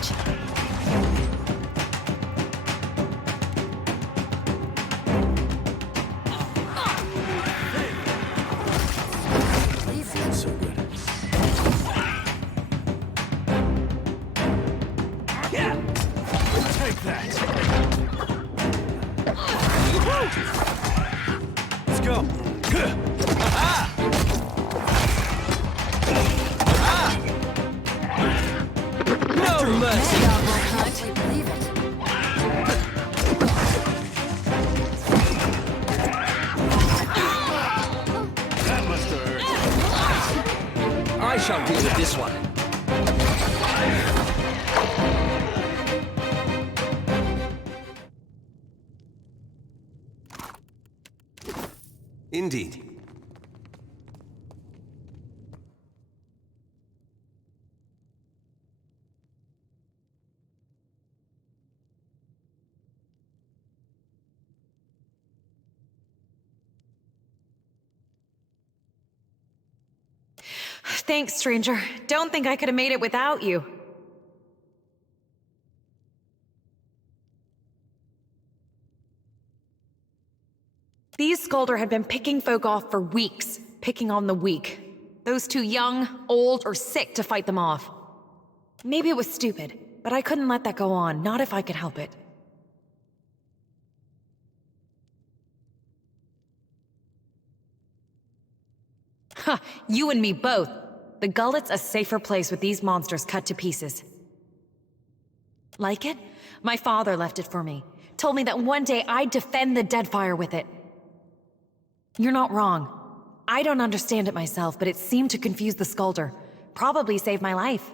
much. So good. Yeah! Take that! Let's go! No mercy! Can't believe it. That must hurt. I shall deal with this one. Indeed. Thanks, stranger. Don't think I could have made it without you. These Scoldr had been picking folk off for weeks, picking on the weak. Those too young, old, or sick to fight them off. Maybe it was stupid, but I couldn't let that go on, not if I could help it. Ha! You and me both. The gullet's a safer place with these monsters cut to pieces. Like it? My father left it for me. Told me that one day I'd defend the Deadfire with it. You're not wrong. I don't understand it myself, but it seemed to confuse the Scoldr. Probably saved my life.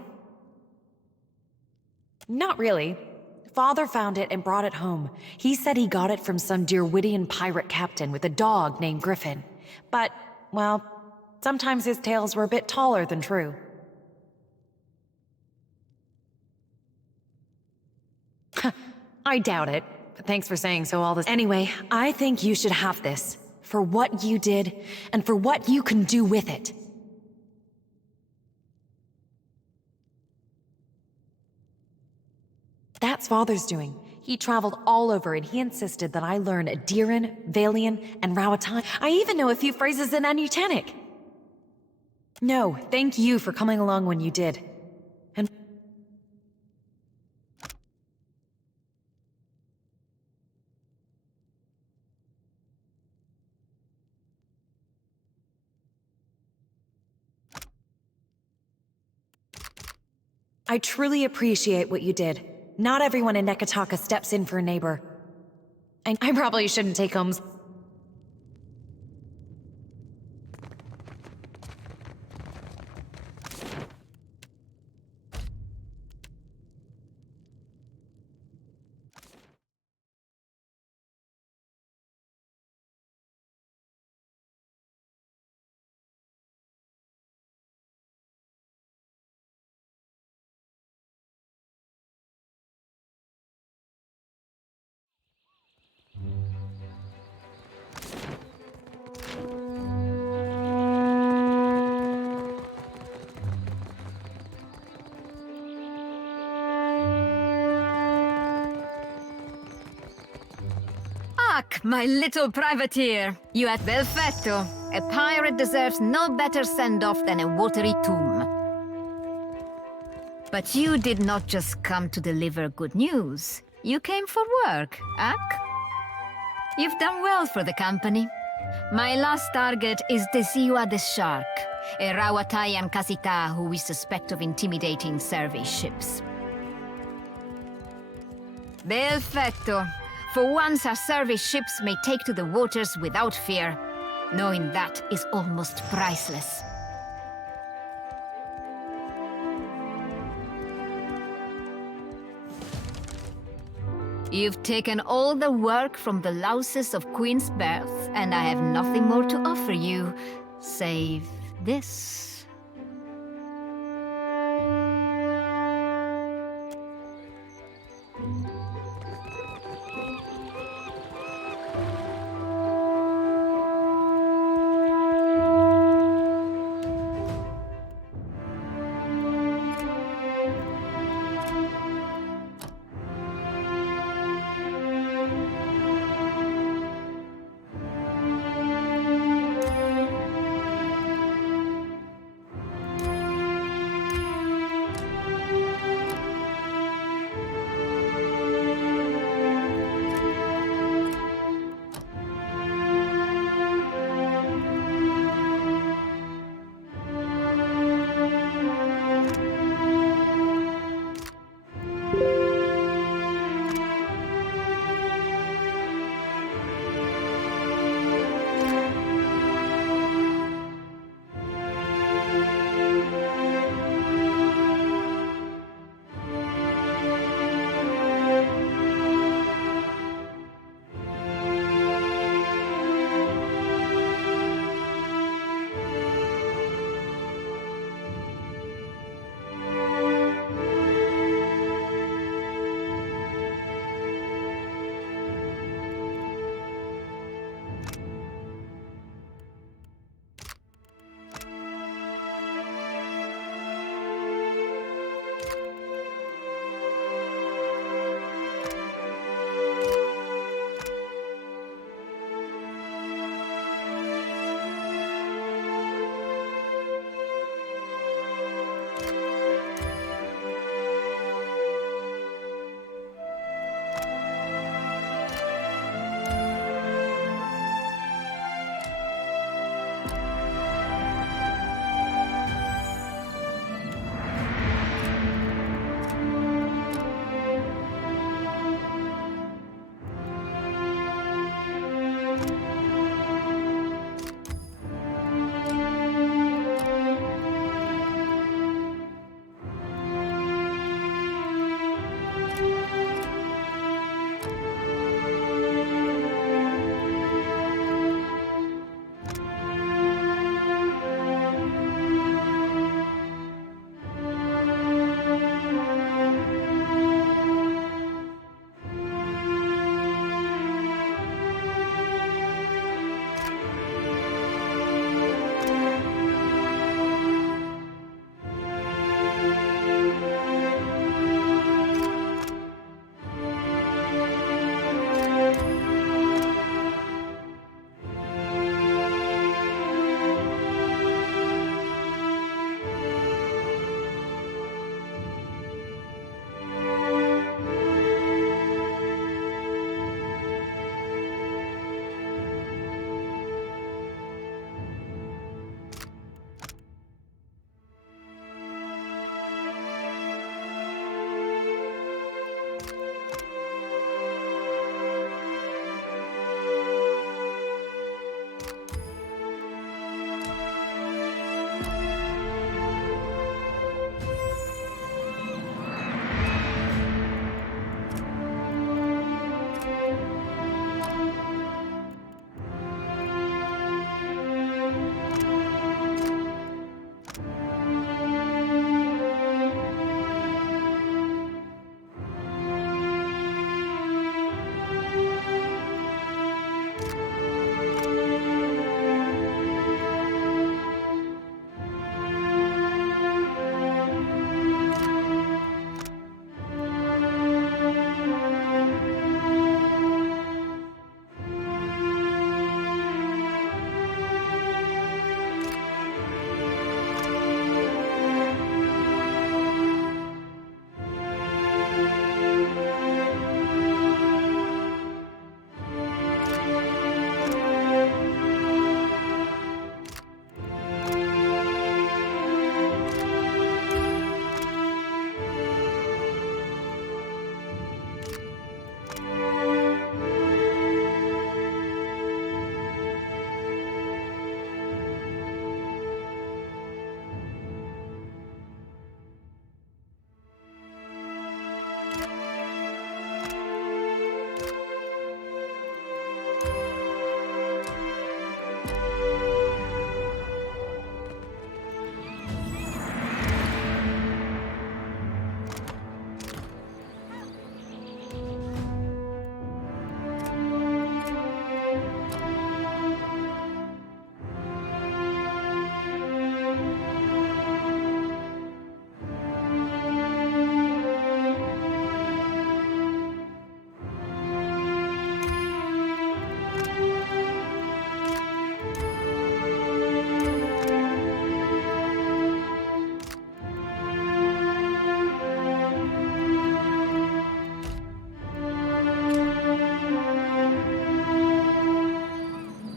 Not really. Father found it and brought it home. He said he got it from some Dirwidian pirate captain with a dog named Griffin. But, well, sometimes his tales were a bit taller than true. I doubt it, but thanks for saying so all this. Anyway, I think you should have this. For what you did, and for what you can do with it. That's Father's doing. He traveled all over and he insisted that I learn Adiran, Valian, and Rawatan. I even know a few phrases in Anutanic. No, thank you for coming along when you did. And I truly appreciate what you did. Not everyone in Nekata steps in for a neighbor. And I probably shouldn't take home. My little privateer, you at Belfetto. A pirate deserves no better send-off than a watery tomb. But you did not just come to deliver good news. You came for work, Ak? You've done well for the company. My last target is Desiwa the Shark, a Rawatayan Kasita who we suspect of intimidating survey ships. Belfetto. For once, our service ships may take to the waters without fear. Knowing that is almost priceless. You've taken all the work from the louses of Queen's Birth, and I have nothing more to offer you, save this.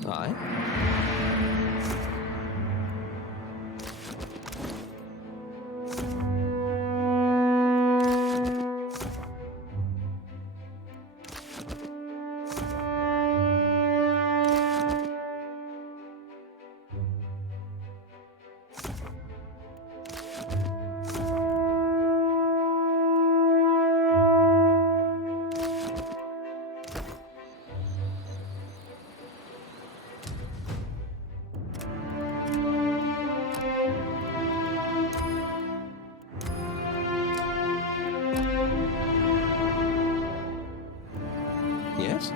Aye. Yes?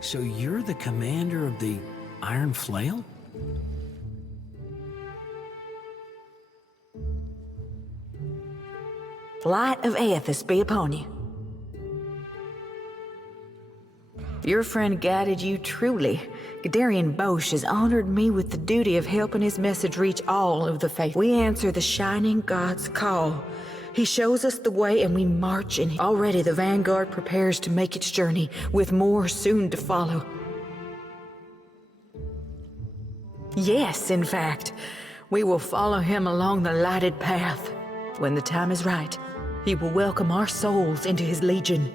So you're the commander of the Iron Flail? Light of Aethys be upon you. Your friend guided you truly. Gadarian Bosch has honored me with the duty of helping his message reach all of the faith. We answer the Shining God's call. He shows us the way and we march in. Already the vanguard prepares to make its journey, with more soon to follow. Yes, in fact, we will follow him along the lighted path. When the time is right, he will welcome our souls into his legion.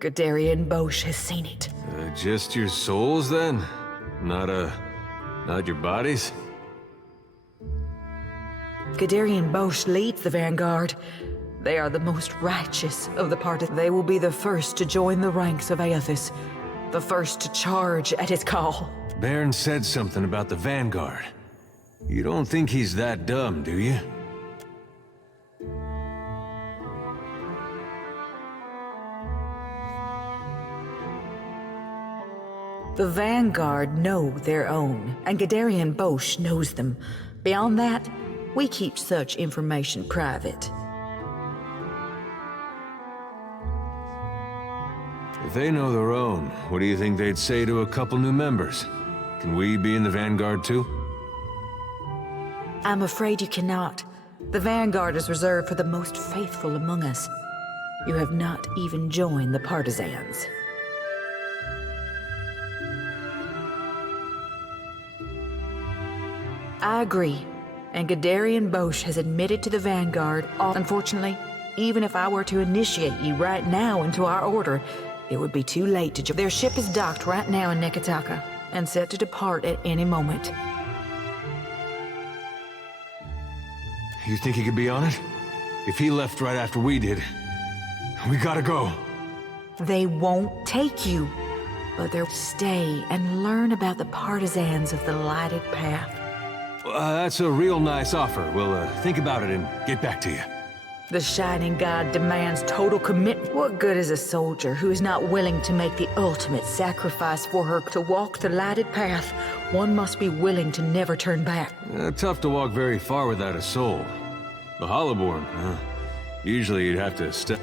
Gadarian Bosch has seen it. Just your souls, then? Not your bodies? Gadarian Bosch leads the vanguard. They are the most righteous of the party. They will be the first to join the ranks of Aethys, the first to charge at his call. Baron said something about the vanguard. You don't think he's that dumb, do you? The vanguard know their own, and Gadarian Bosch knows them. Beyond that, we keep such information private. If they know their own, what do you think they'd say to a couple new members? Can we be in the vanguard too? I'm afraid you cannot. The vanguard is reserved for the most faithful among us. You have not even joined the partisans. I agree, and Gadarian Bosch has admitted to the vanguard. Unfortunately, even if I were to initiate you right now into our order, it would be too late to join. Their ship is docked right now in Nekata, and set to depart at any moment. You think he could be on it? If he left right after we did, we gotta go. They won't take you, but they'll stay and learn about the partisans of the lighted path. That's a real nice offer. We'll think about it and get back to you. The Shining God demands total commitment. What good is a soldier who is not willing to make the ultimate sacrifice for her? To walk the lighted path, one must be willing to never turn back. Tough to walk very far without a soul. The Hollowborn, usually you'd have to step...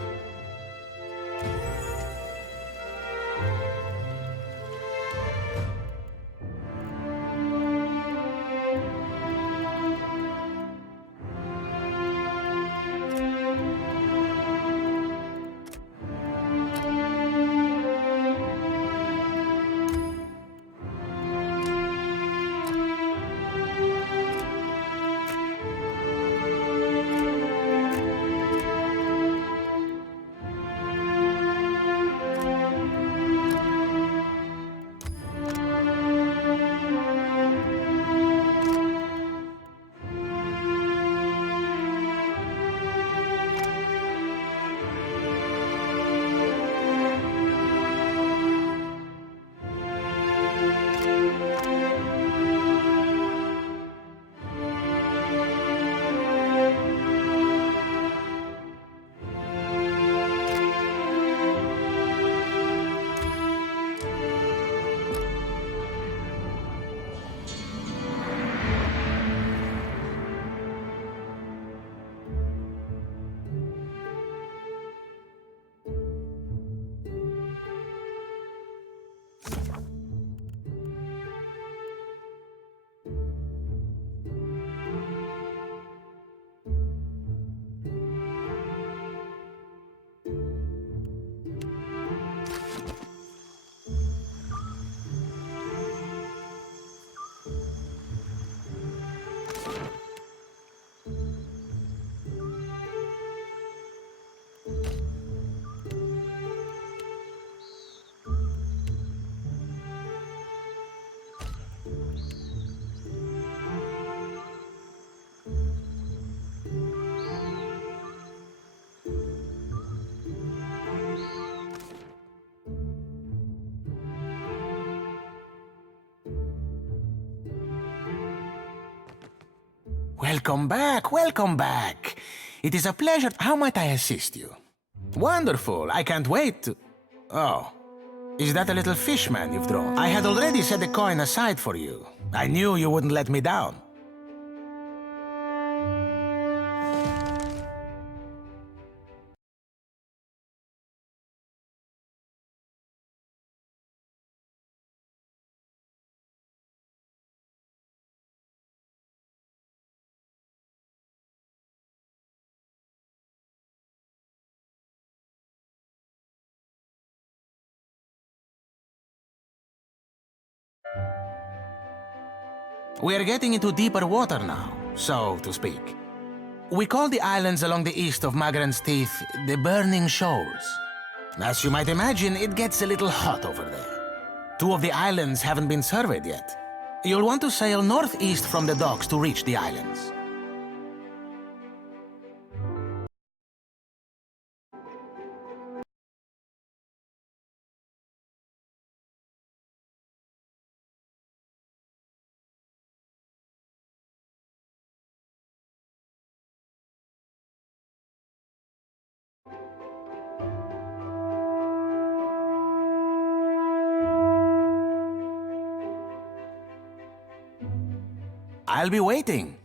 Welcome back, welcome back. It is a pleasure. How might I assist you? Wonderful, I can't wait to... Oh, is that a little fishman you've drawn? I had already set a coin aside for you. I knew you wouldn't let me down. We're getting into deeper water now, so to speak. We call the islands along the east of Magran's Teeth the Burning Shoals. As you might imagine, it gets a little hot over there. 2 of the islands haven't been surveyed yet. You'll want to sail northeast from the docks to reach the islands. I'll be waiting.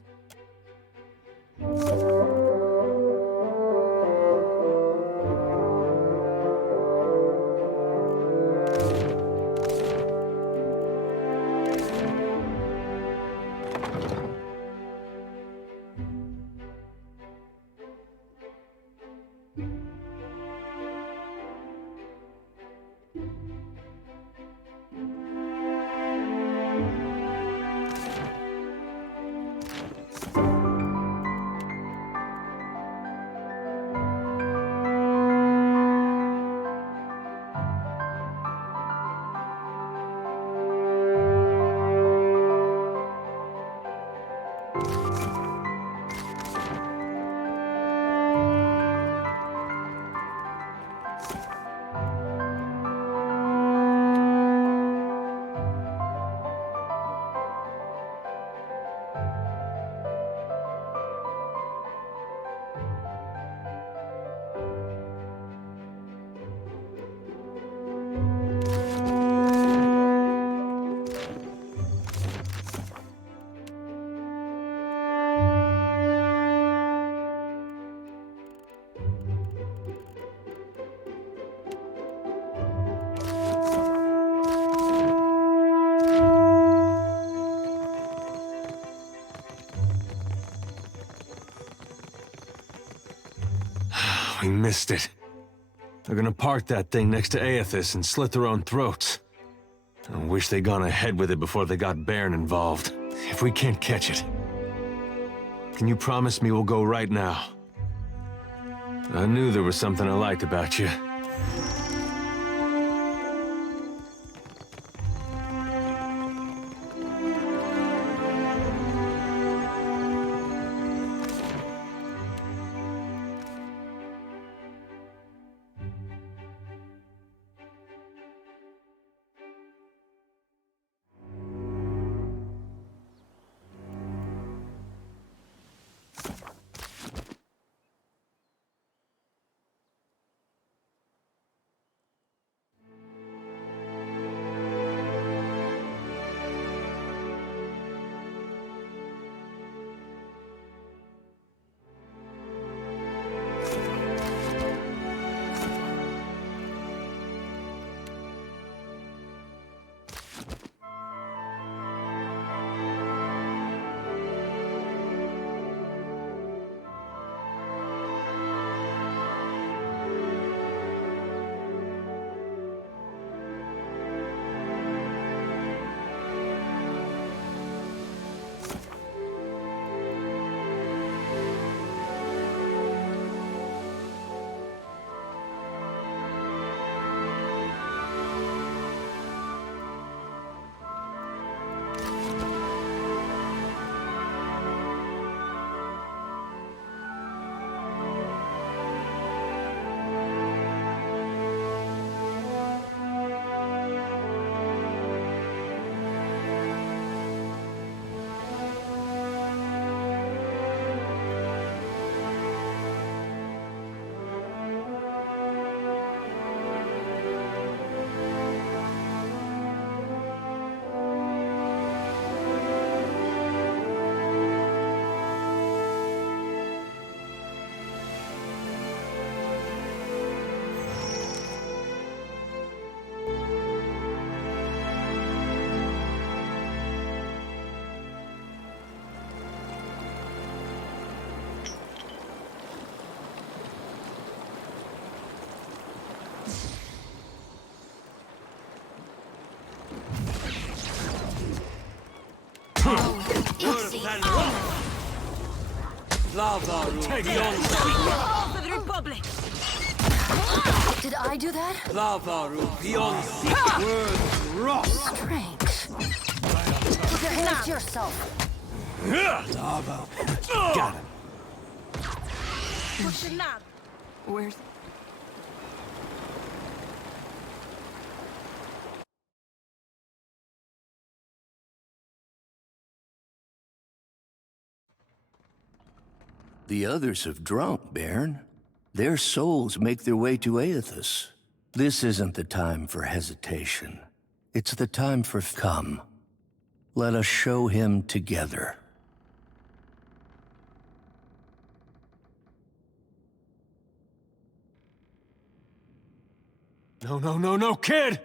We missed it. They're gonna park that thing next to Aethys and slit their own throats. I wish they'd gone ahead with it before they got Bairn involved. If we can't catch it, can you promise me we'll go right now? I knew there was something I liked about you. All for the Republic! Did I do that? Strange. Behave yourself. Got him. Where's... The others have drunk, Baron. Their souls make their way to Aethys. This isn't the time for hesitation. It's the time for come. Let us show him together. No, kid!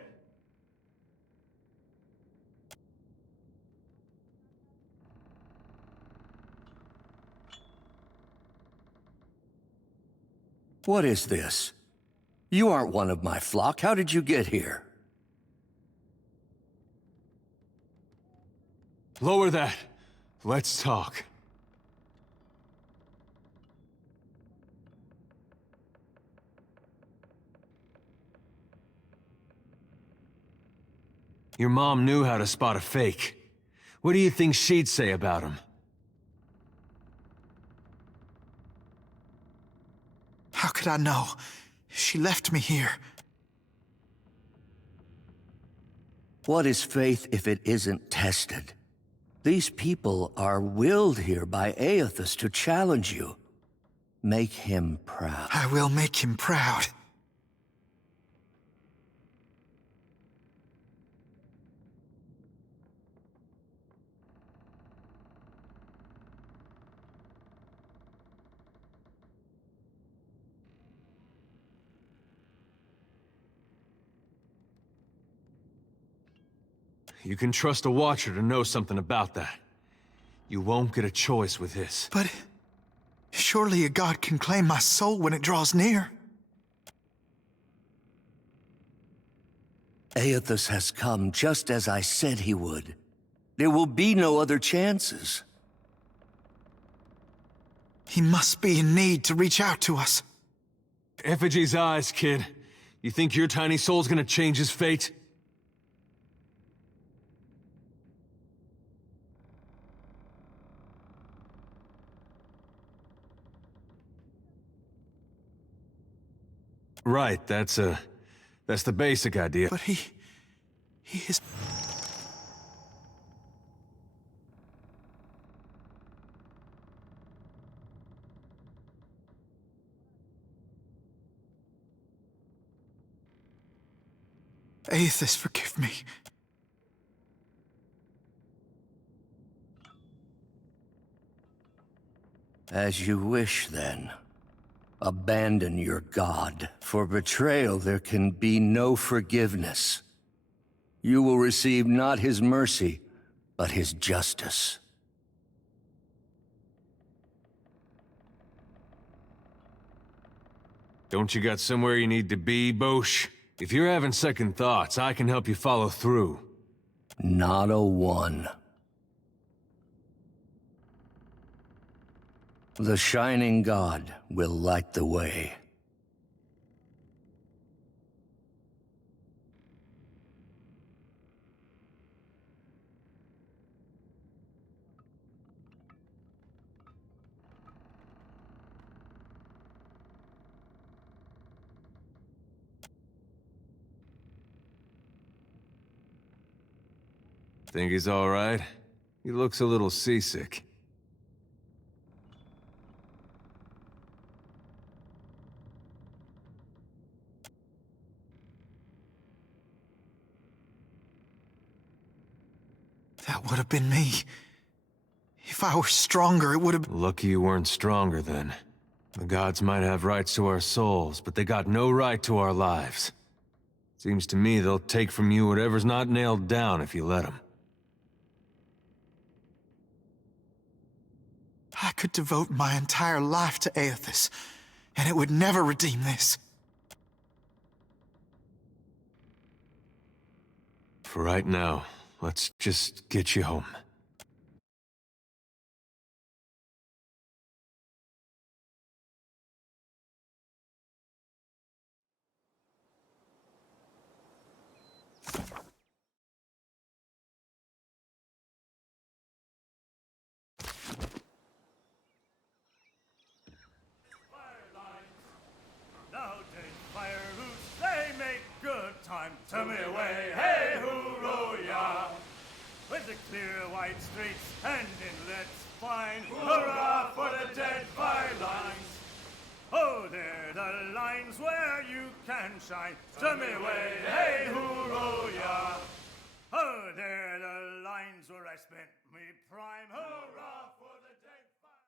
What is this? You aren't one of my flock. How did you get here? Lower that. Let's talk. Your mom knew how to spot a fake. What do you think she'd say about him? How could I know? She left me here. What is faith if it isn't tested? These people are willed here by Aethys to challenge you. Make him proud. I will make him proud. You can trust a Watcher to know something about that. You won't get a choice with this. But surely a god can claim my soul when it draws near. Aethys has come just as I said he would. There will be no other chances. He must be in need to reach out to us. Effigy's eyes, kid. You think your tiny soul's gonna change his fate? Right, that's the basic idea. But he is... Aethys, forgive me. As you wish, then. Abandon your god. For betrayal there can be no forgiveness. You will receive not his mercy, but his justice. Don't you got somewhere you need to be, Bosch? If you're having second thoughts, I can help you follow through. Not a one. The Shining God will light the way. Think he's all right? He looks a little seasick. That would have been me. If I were stronger, it would have... Lucky you weren't stronger then. The gods might have rights to our souls, but they got no right to our lives. Seems to me they'll take from you whatever's not nailed down if you let them. I could devote my entire life to Aethys, and it would never redeem this. For right now, let's just get you home. climb to me way, hey hooroo ya! With the clear white streets and inlets fine, hurrah for the Deadfire lines! Oh, they're the lines where you can shine to me way, hey hooroo ya! Oh, they're the lines where I spent me prime, hurrah for the Deadfire!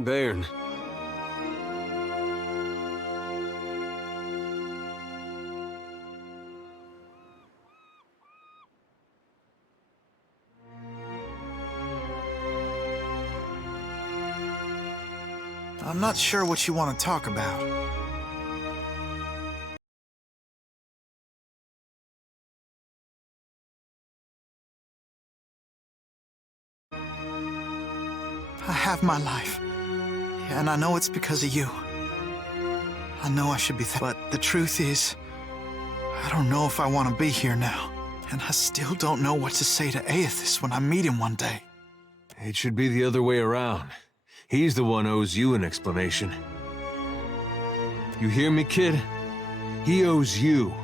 Bairn. I'm not sure what you want to talk about. I have my life, and I know it's because of you. I know I should be but the truth is, I don't know if I want to be here now, and I still don't know what to say to Aethys when I meet him one day. It should be the other way around. He's the one owes you an explanation. You hear me, kid? He owes you.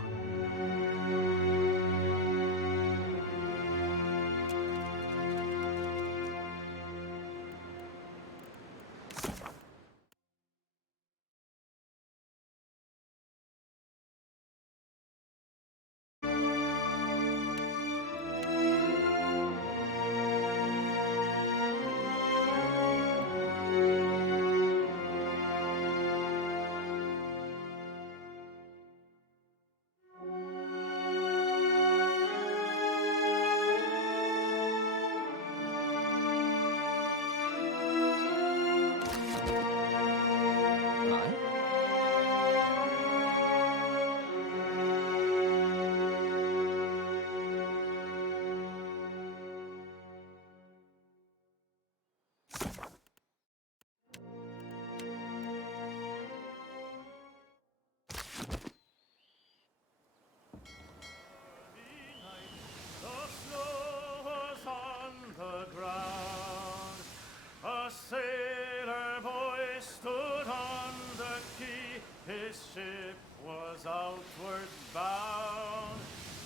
His ship was outward bound,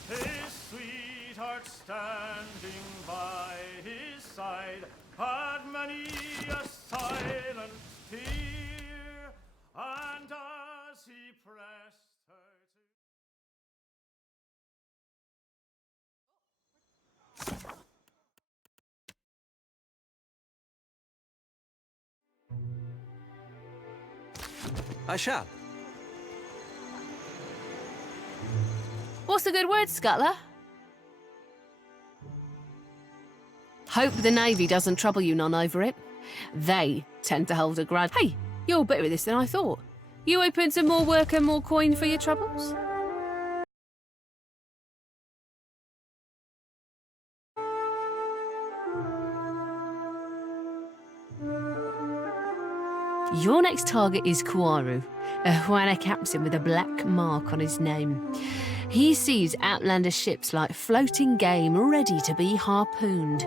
his sweetheart standing by his side had many a silent tear, and as he pressed her I shall. What's a good word, Scuttler? Hope the Navy doesn't trouble you none over it. They tend to hold a grudge. Hey, you're better at this than I thought. You open to more work and more coin for your troubles? Your next target is Kuaru, a Huana captain with a black mark on his name. He sees outlander ships like floating game ready to be harpooned.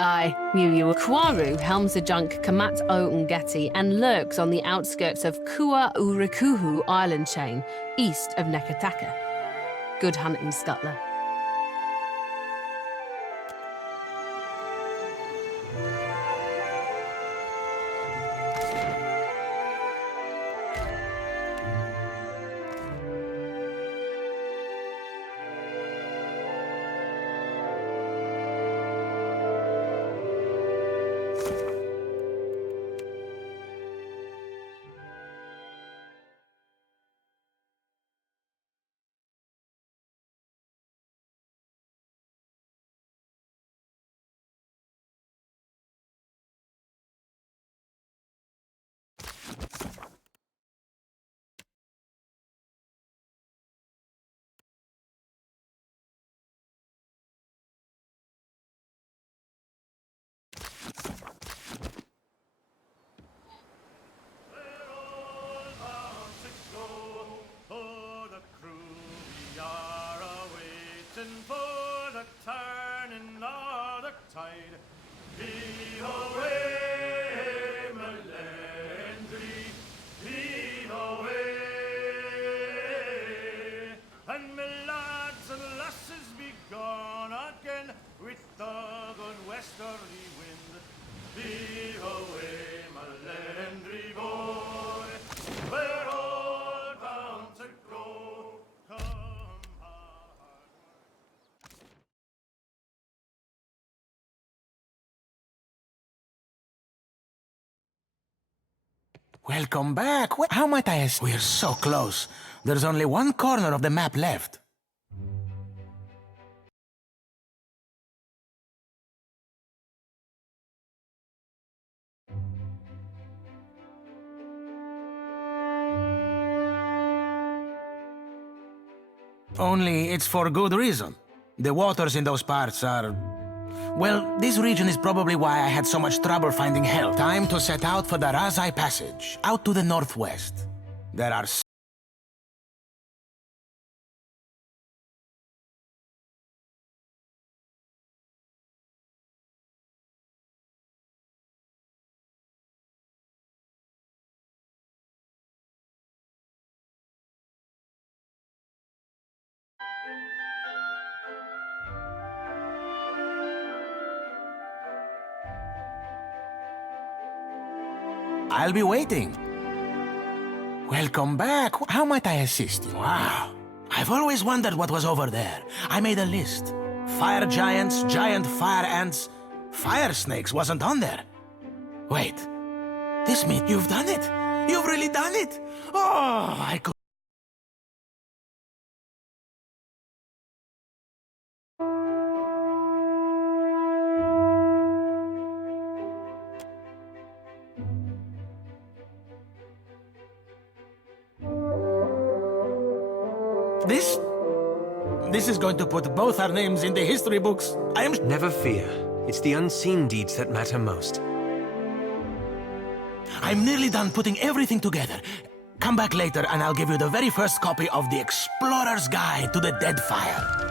I knew you were. Kuaru helms the junk Kamat O Ngati and lurks on the outskirts of Kua Urikuhu island chain, east of Nekata. Good hunting, Scuttler. listen for the turning of the tide. Be away, Melandri, be away. And me lads and lasses be gone again with the good westerly wind. Be away, Melandri boy, we're all bound to go. Come hard. Welcome back. How might I ask? We're so close. There's only one corner of the map left. Only it's for good reason. The waters in those parts are... Well, this region is probably why I had so much trouble finding help. Time to set out for the Ranzai Passage, out to the northwest. There are... I'll be waiting. Welcome back. How might I assist you? Wow. I've always wondered what was over there. I made a list. Fire giants, giant fire ants. Fire snakes wasn't on there. Wait. This means you've done it. You've really done it. Oh, I could... This is going to put both our names in the history books. I am... Never fear. It's the unseen deeds that matter most. I'm nearly done putting everything together. Come back later and I'll give you the very first copy of the Explorer's Guide to the Deadfire.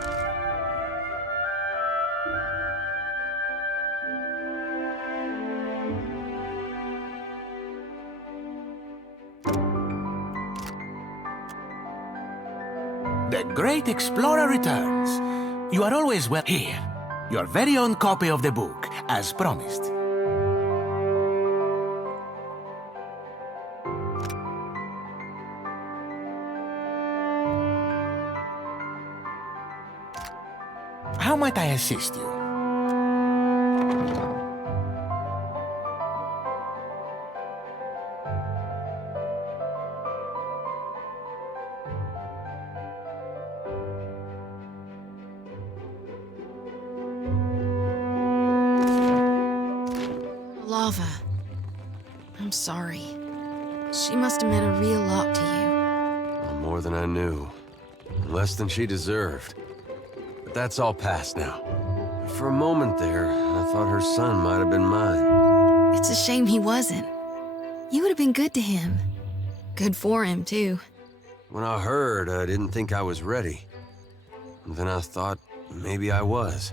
The Great Explorer returns. You are always well here. Your very own copy of the book, as promised. How might I assist you? Lava. I'm sorry. She must have meant a real lot to you. More than I knew. Less than she deserved. But that's all past now. For a moment there, I thought her son might have been mine. It's a shame he wasn't. You would have been good to him. Good for him, too. When I heard, I didn't think I was ready. And then I thought maybe I was.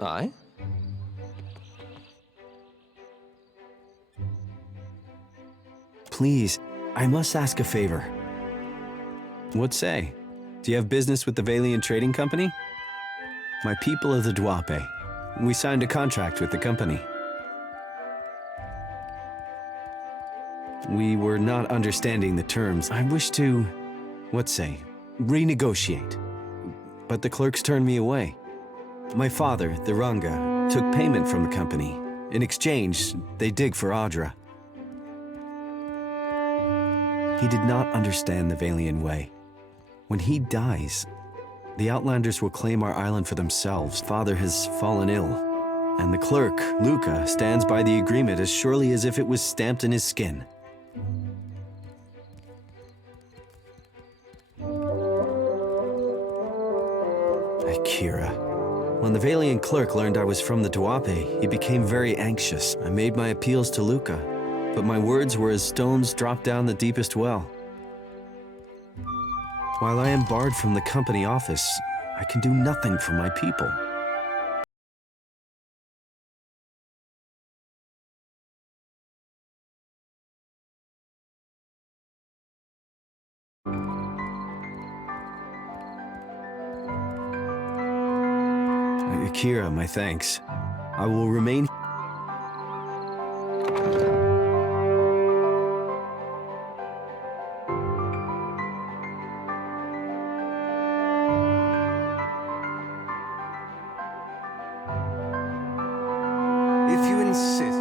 Aye? Please, I must ask a favor. What say? Do you have business with the Valiant Trading Company? My people of the Duape. We signed a contract with the company. We were not understanding the terms. I wish to, what say, renegotiate. But the clerks turned me away. My father, the Ranga, took payment from the company. In exchange, they dig for Audra. He did not understand the Valiant way. When he dies, the Outlanders will claim our island for themselves. Father has fallen ill, and the clerk, Luca, stands by the agreement as surely as if it was stamped in his skin. Akira. When the Valiant clerk learned I was from the Duape, he became very anxious. I made my appeals to Luca, but my words were as stones dropped down the deepest well. While I am barred from the company office, I can do nothing for my people. Akira, my thanks. I will remain. If you insist.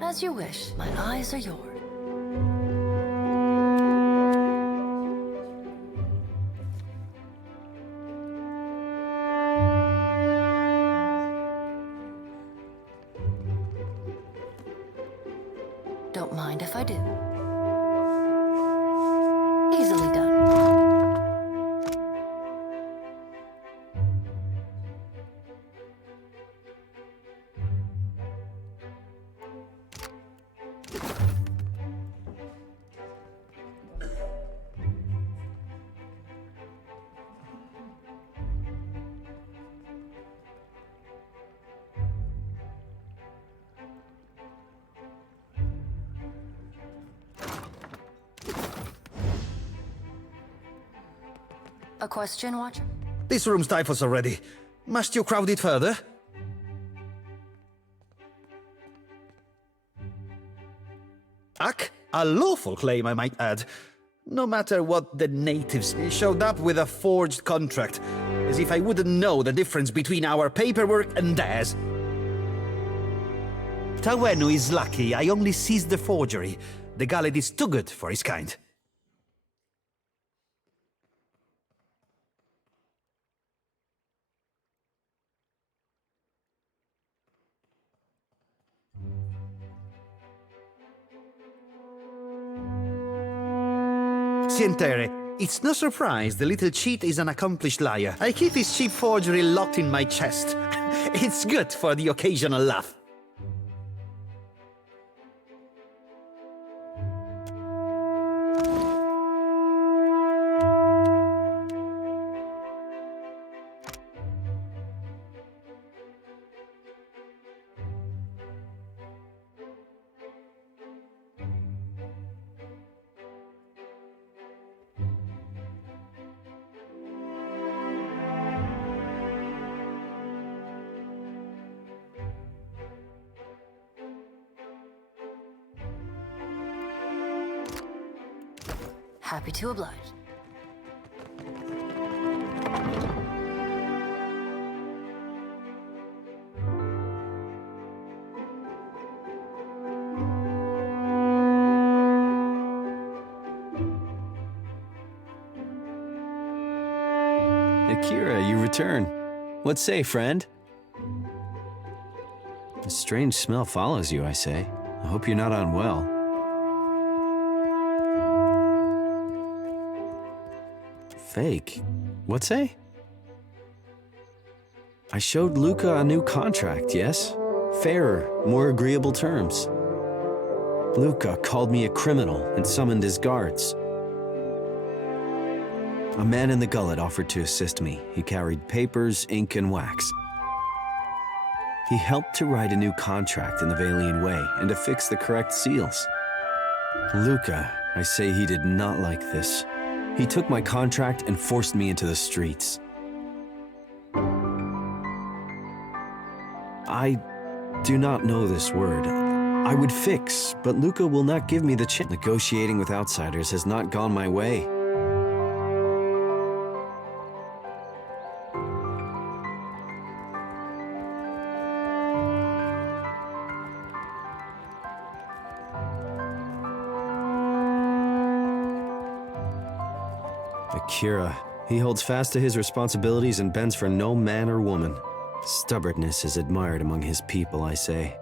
As you wish. My eyes are yours. Don't mind if I do. Easily done. A question, Watcher? This room stifles already. Must you crowd it further? Ak? A lawful claim, I might add. No matter what the natives showed up with a forged contract, as if I wouldn't know the difference between our paperwork and theirs. Tawenu is lucky I only seized the forgery. The Gallet is too good for his kind. Sientere, it's no surprise the little cheat is an accomplished liar. I keep his cheap forgery locked in my chest. It's good for the occasional laugh. Happy to oblige. Akira, you return. What say, friend? A strange smell follows you, I say. I hope you're not unwell. Fake? What say? I showed Luca a new contract, yes? Fairer, more agreeable terms. Luca called me a criminal and summoned his guards. A man in the gullet offered to assist me. He carried papers, ink, and wax. He helped to write a new contract in the Valian way and to fix the correct seals. Luca, I say he did not like this. He took my contract and forced me into the streets. I do not know this word. I would fix, but Luca will not give me the chance. Negotiating with outsiders has not gone my way. Akira, he holds fast to his responsibilities and bends for no man or woman. Stubbornness is admired among his people, I say.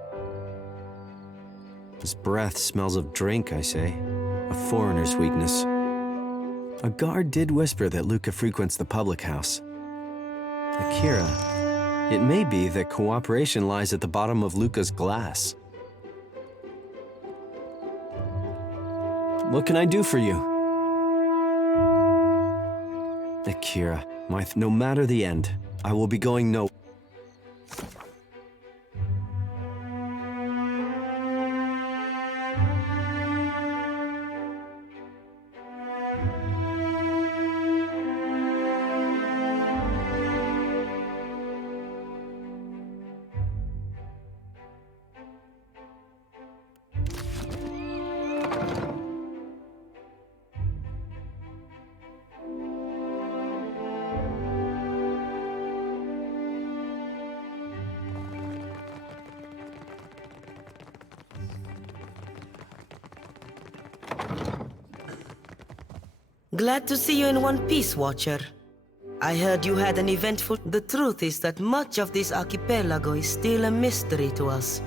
His breath smells of drink, I say. A foreigner's weakness. A guard did whisper that Luca frequents the public house. Akira, it may be that cooperation lies at the bottom of Luca's glass. What can I do for you? Akira, no matter the end, I will be going no. Glad to see you in one piece, Watcher. I heard you had an eventful... The truth is that much of this archipelago is still a mystery to us.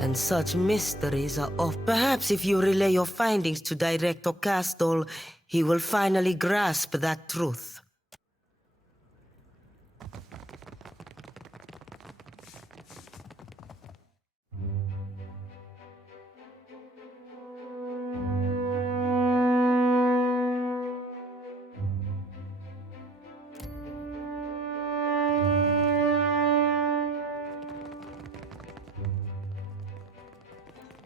And such mysteries are of... Perhaps if you relay your findings to Director Castol, he will finally grasp that truth.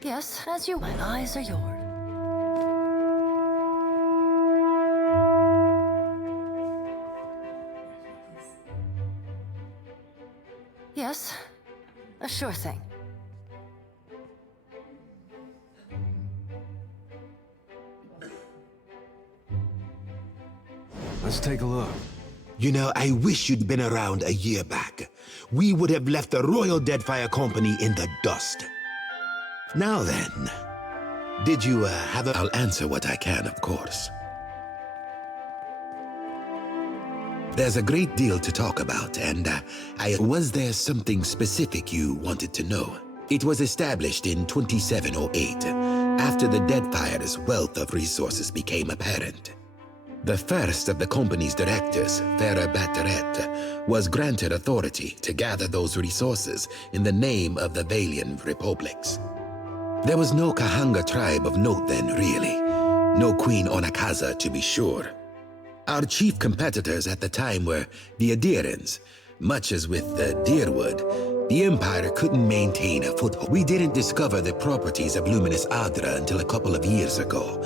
Yes, as you... My eyes are yours. Yes, a sure thing. Let's take a look. You know, I wish you'd been around a year back. We would have left the Royal Deadfire Company in the dust. Now then, did you have a... I'll answer what I can, of course. There's a great deal to talk about, and was there something specific you wanted to know? It was established in 2708, after the Deadfire's wealth of resources became apparent. The first of the company's directors, Farah Batteret, was granted authority to gather those resources in the name of the Valian Republics. There was no Kahanga tribe of note then, really. No Queen Onakaza, to be sure. Our chief competitors at the time were the Adirans. Much as with the Deerwood, the Empire couldn't maintain a foothold. We didn't discover the properties of Luminous Adra until a couple of years ago,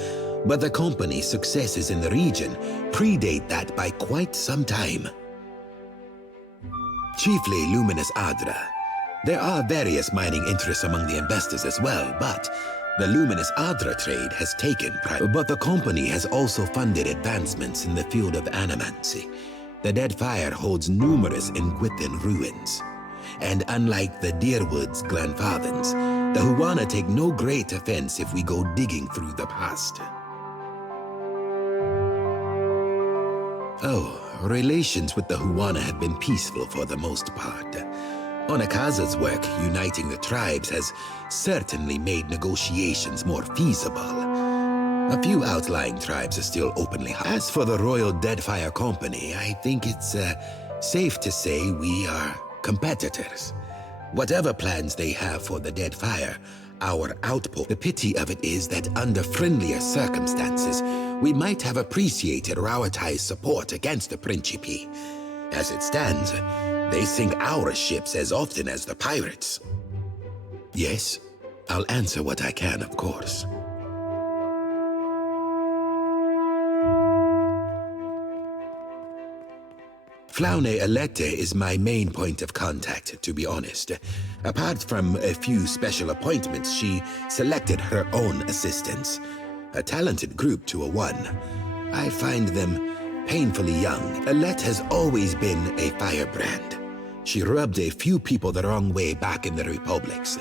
but the company's successes in the region predate that by quite some time. Chiefly Luminous Adra. There are various mining interests among the investors as well, but the Luminous Adra trade has taken pride. But the company has also funded advancements in the field of animancy. The Deadfire holds numerous Nguithan ruins. And unlike the Deerwood's grandfathers, the Huana take no great offense if we go digging through the past. Oh, relations with the Huana have been peaceful for the most part. Onakaza's work uniting the tribes has certainly made negotiations more feasible. A few outlying tribes are still openly hostile. As for the Royal Deadfire Company, I think it's safe to say we are competitors. Whatever plans they have for the Deadfire, our outpost. The pity of it is that under friendlier circumstances, we might have appreciated Rauatai's support against the Principi. As it stands, they sink our ships as often as the pirates. Yes, I'll answer what I can, of course. Flaune Alette is my main point of contact, to be honest. Apart from a few special appointments, she selected her own assistants. A talented group to a one. I find them painfully young. Alette has always been a firebrand. She rubbed a few people the wrong way back in the Republics,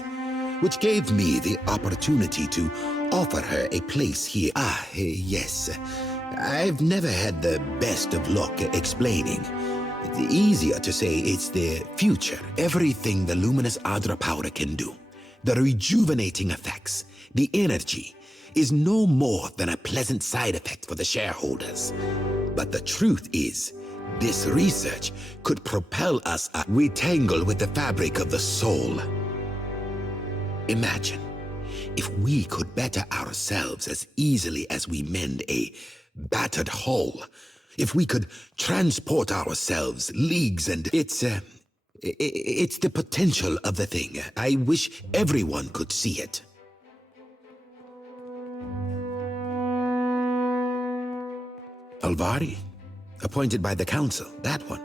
which gave me the opportunity to offer her a place here. Yes. I've never had the best of luck explaining. It's easier to say it's the future. Everything the luminous Adra powder can do, the rejuvenating effects, the energy, is no more than a pleasant side effect for the shareholders. But the truth is, this research could propel us. We tangle with the fabric of the soul. Imagine if we could better ourselves as easily as we mend a battered hull. If we could transport ourselves leagues, and it's the potential of the thing. I wish everyone could see it. Alvari, appointed by the council, that one.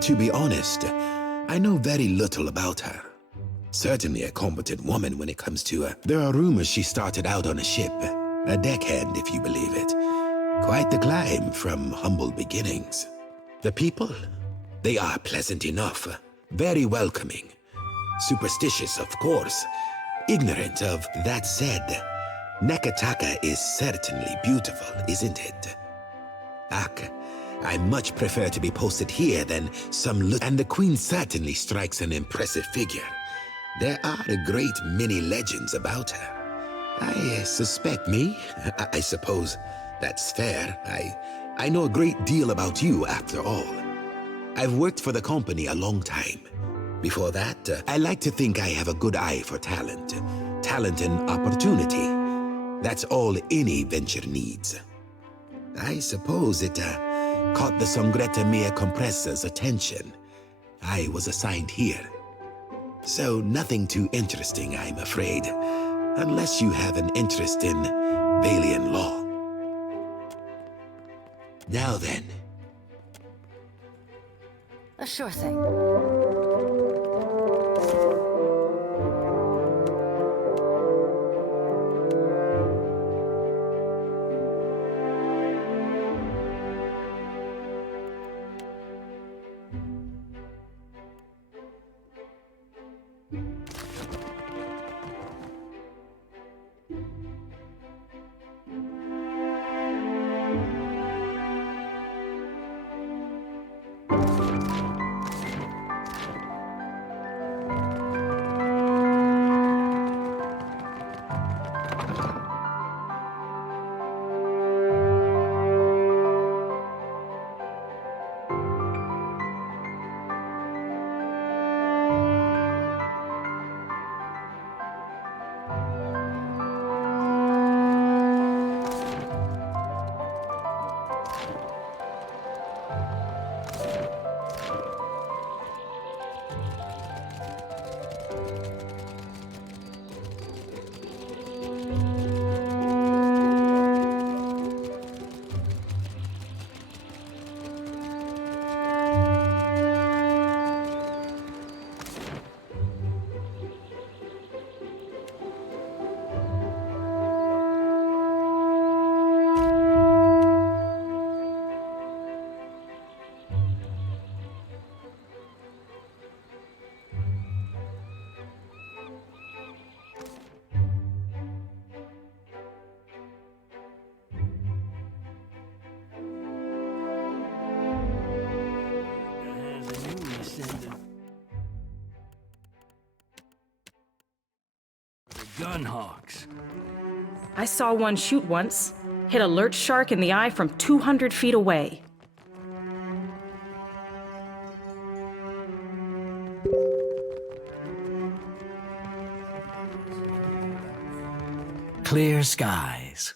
To be honest, I know very little about her. Certainly a competent woman when it comes to There are rumors she started out on a ship, a deckhand if you believe it. Quite the climb from humble beginnings. The people, they are pleasant enough, very welcoming. Superstitious, of course, ignorant of. That said, Nekata is certainly beautiful, isn't it? I much prefer to be posted here than and the Queen certainly strikes an impressive figure. There are a great many legends about her. I suspect me, I suppose that's fair. I know a great deal about you, after all. I've worked for the company a long time. Before that, I like to think I have a good eye for talent. Talent and opportunity. That's all any venture needs. I suppose it caught the Songretta Mea Compressor's attention. I was assigned here. So nothing too interesting, I'm afraid. Unless you have an interest in Valian law. Now then. A sure thing. Gunhawks. I saw one shoot once. Hit a lurch shark in the eye from 200 feet away. clear skies.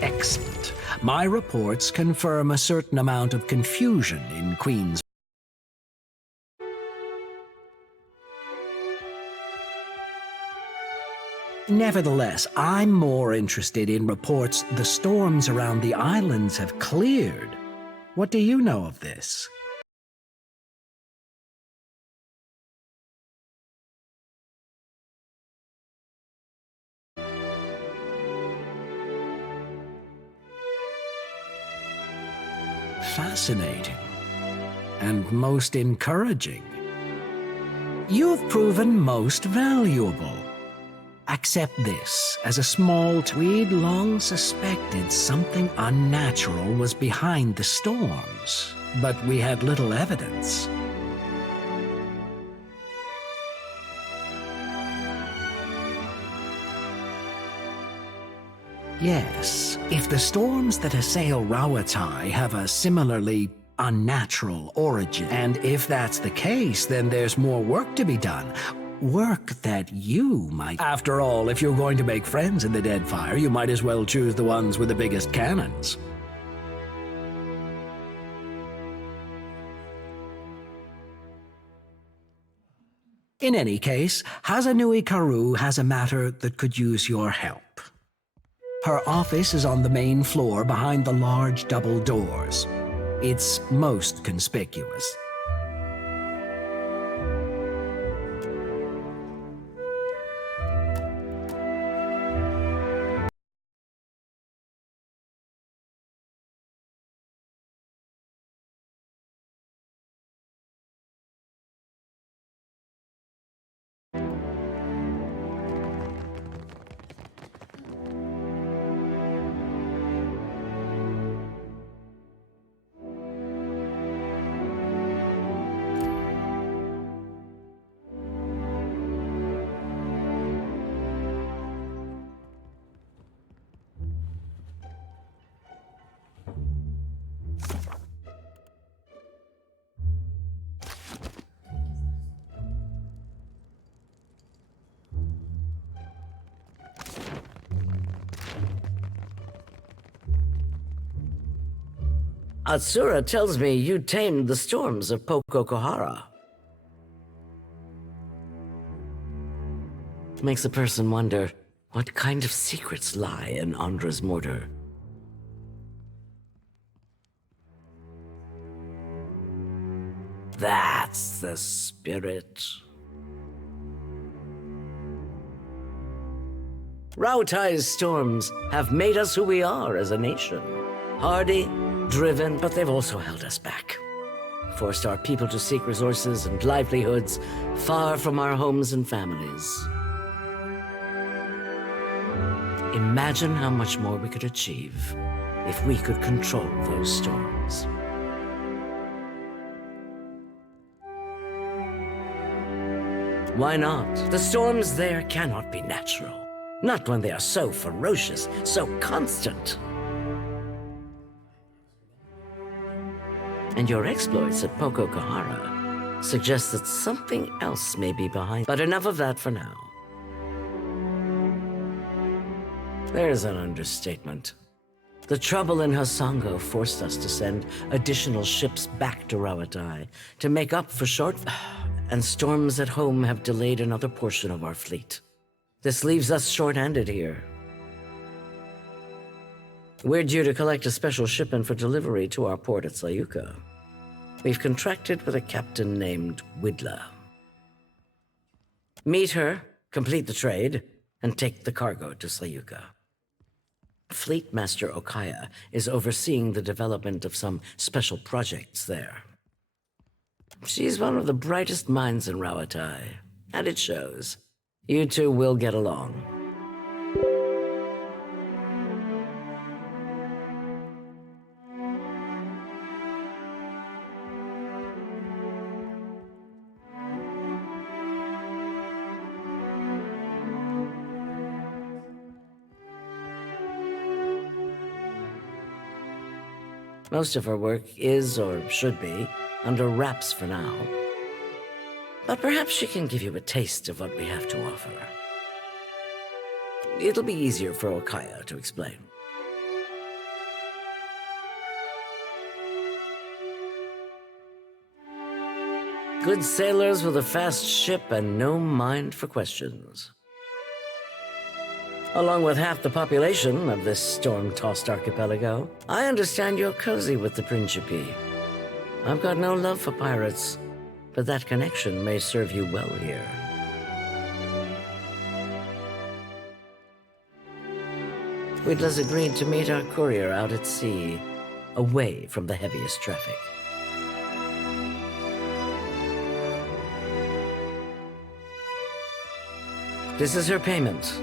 Excellent. My reports confirm a certain amount of confusion in Queen's. Nevertheless, I'm more interested in reports the storms around the islands have cleared. What do you know of this? Fascinating. And most encouraging. You've proven most valuable. Accept this as a small we'd long suspected something unnatural was behind the storms, but we had little evidence. Yes, if the storms that assail Rawatai have a similarly unnatural origin, and if that's the case, then there's more work to be done. Work that you might... After all, if you're going to make friends in the Deadfire, you might as well choose the ones with the biggest cannons. In any case, Hazanui Karu has a matter that could use your help. Her office is on the main floor behind the large double doors. It's most conspicuous. Atsura tells me you tamed the storms of Pococohara. Makes a person wonder what kind of secrets lie in Andra's mortar. That's the spirit. Rautai's storms have made us who we are as a nation. Hardy, driven, but they've also held us back. Forced our people to seek resources and livelihoods far from our homes and families. Imagine how much more we could achieve if we could control those storms. Why not? The storms there cannot be natural. Not when they are so ferocious, so constant. And your exploits at Pococohara suggest that something else may be behind. But enough of that for now. There's an understatement. The trouble in Hasango forced us to send additional ships back to Rawatai to make up for and storms at home have delayed another portion of our fleet. This leaves us short-handed here. We're due to collect a special shipment for delivery to our port at Sayuka. We've contracted with a captain named Widla. Meet her, complete the trade, and take the cargo to Sayuka. Fleet Master Okaya is overseeing the development of some special projects there. She's one of the brightest minds in Rawatai, and it shows. You two will get along. Most of her work is, or should be, under wraps for now. But perhaps she can give you a taste of what we have to offer. It'll be easier for Okaya to explain. Good sailors with a fast ship and no mind for questions. Along with half the population of this storm-tossed archipelago, I understand you're cozy with the Principe. I've got no love for pirates, but that connection may serve you well here. We'd thus agreed to meet our courier out at sea, away from the heaviest traffic. This is her payment.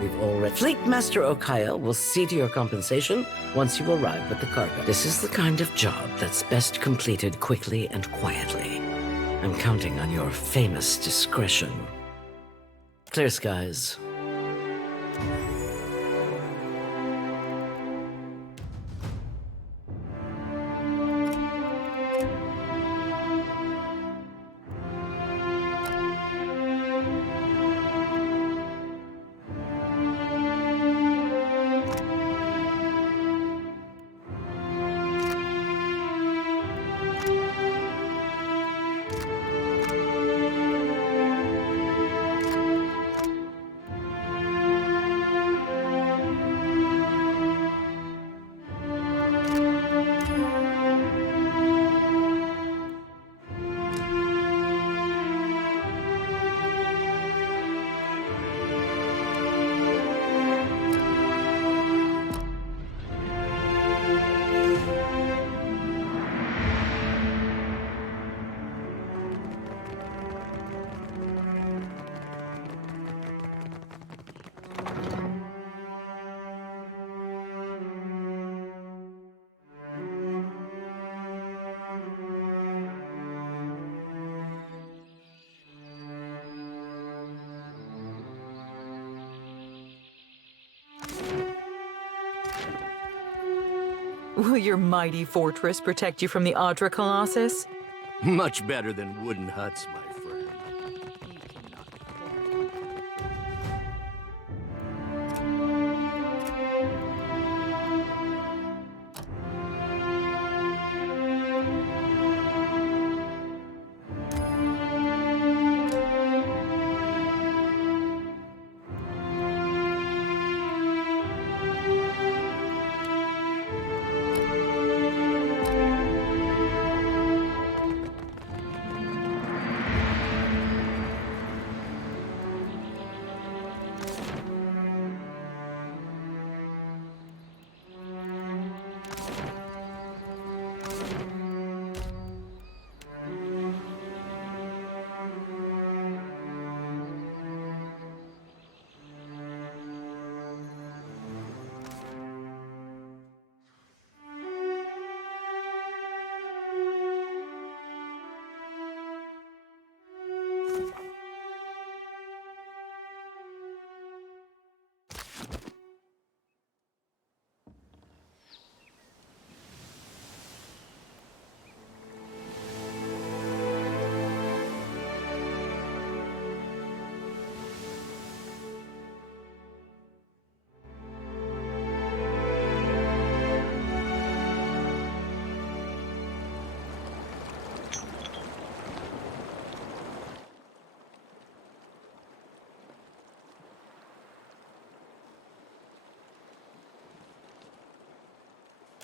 We've already... Fleet Master Okaya will see to your compensation once you arrive with the cargo. This is the kind of job that's best completed quickly and quietly. I'm counting on your famous discretion. Clear skies. Will your mighty fortress protect you from the Adra Colossus? Much better than wooden huts, my friend.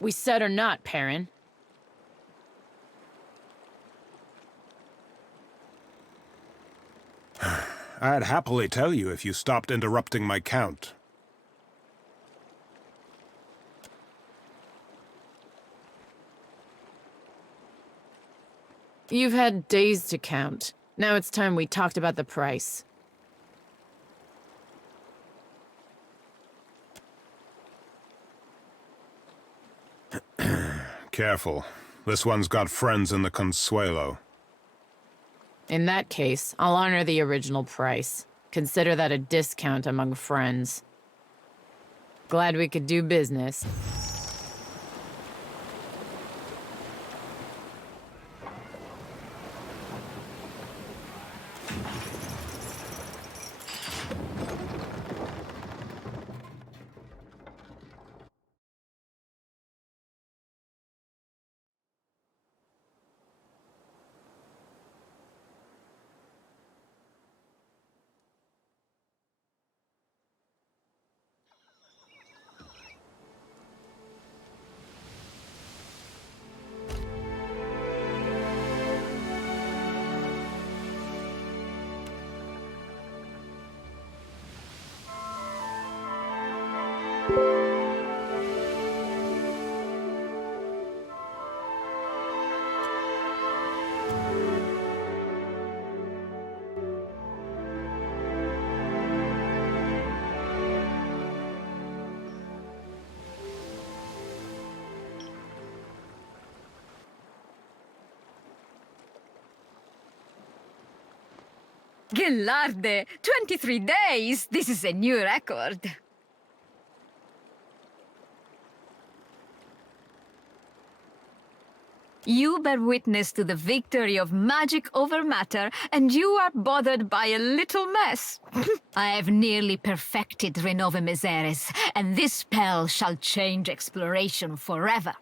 We said or not, Perrin? I'd happily tell you if you stopped interrupting my count. You've had days to count. Now it's time we talked about the price. Careful. This one's got friends in the Consuelo. In that case, I'll honor the original price. Consider that a discount among friends. Glad we could do business. Gelarde! 23 days! This is a new record. You bear witness to the victory of magic over matter, and you are bothered by a little mess. I have nearly perfected Renove Miseres, and this spell shall change exploration forever.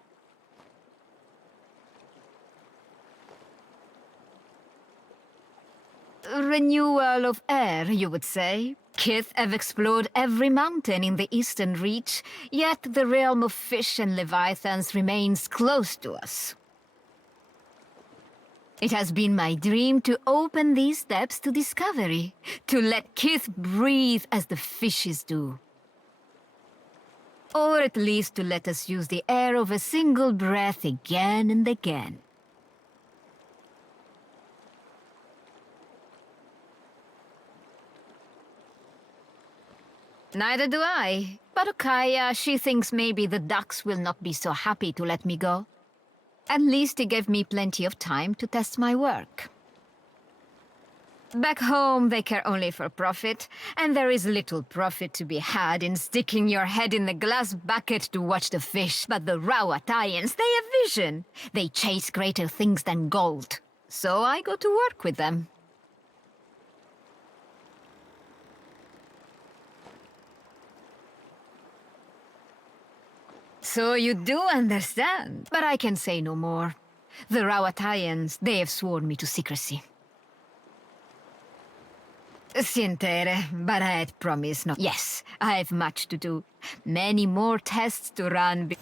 Renewal of air, you would say. Kith have explored every mountain in the eastern reach, yet the realm of fish and leviathans remains close to us. It has been my dream to open these steps to discovery, to let Kith breathe as the fishes do. Or at least to let us use the air of a single breath again and again. Neither do I. But Okaya, she thinks maybe the ducks will not be so happy to let me go. At least it gave me plenty of time to test my work. Back home, they care only for profit, and there is little profit to be had in sticking your head in the glass bucket to watch the fish. But the Rawatayans, they have vision. They chase greater things than gold. So I go to work with them. So you do understand, but I can say no more. The Rawatayans, they have sworn me to secrecy. Sientere, but I had promised not. Yes, I have much to do. Many more tests to run.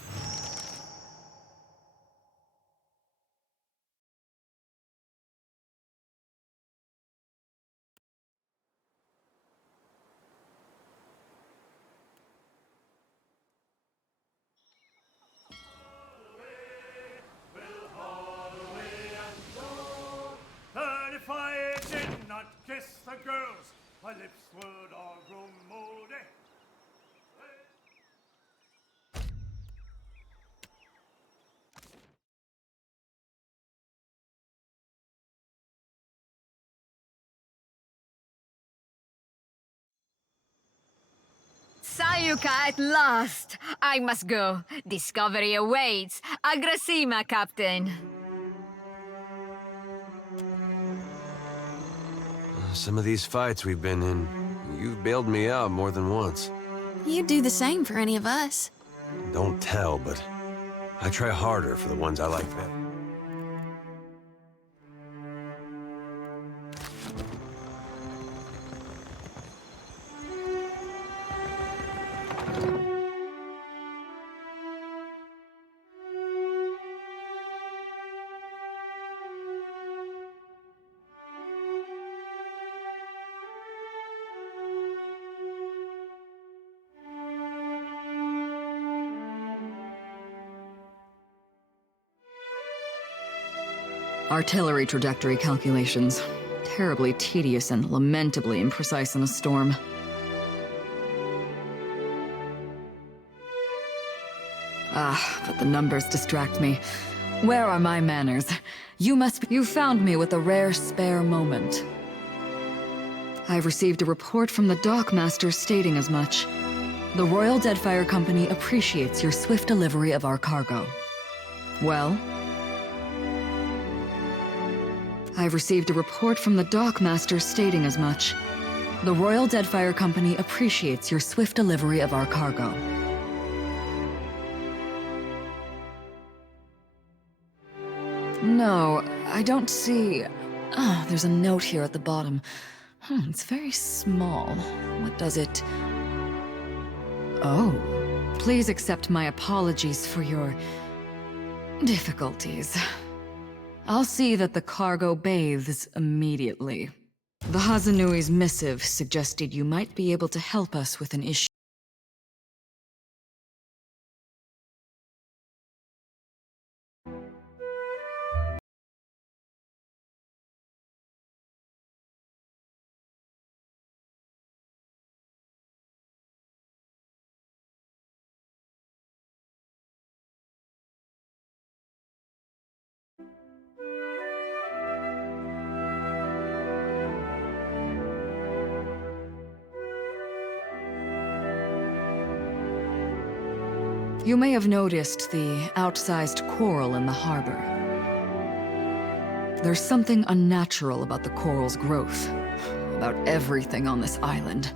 If I did not kiss the girls, my lips would all grow moldy. Sayuka at last! I must go. Discovery awaits. Agrasima, Captain. Some of these fights we've been in, you've bailed me out more than once. You'd do the same for any of us. Don't tell, but I try harder for the ones I like better. Artillery trajectory calculations. Terribly tedious and lamentably imprecise in a storm. But the numbers distract me. Where are my manners? You found me with a rare spare moment. I've received a report from the dockmaster stating as much. The Royal Deadfire Company appreciates your swift delivery of our cargo. Well? I've received a report from the dockmaster stating as much. The Royal Deadfire Company appreciates your swift delivery of our cargo. No, I don't see... there's a note here at the bottom. It's very small. What does it... Oh. Please accept my apologies for your... difficulties. I'll see that the cargo bathes immediately. The Hazanui's missive suggested you might be able to help us with an issue. You may have noticed the outsized coral in the harbor. There's something unnatural about the coral's growth, about everything on this island.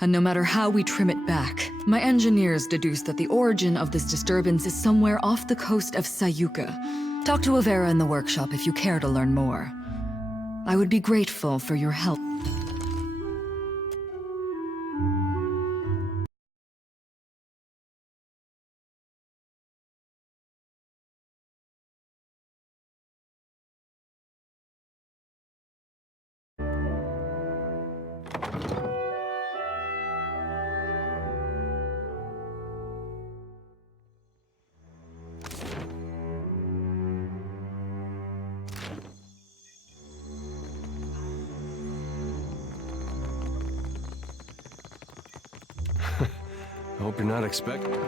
And no matter how we trim it back, my engineers deduced that the origin of this disturbance is somewhere off the coast of Sayuka. Talk to Avera in the workshop if you care to learn more. I would be grateful for your help. I hope you're not expecting...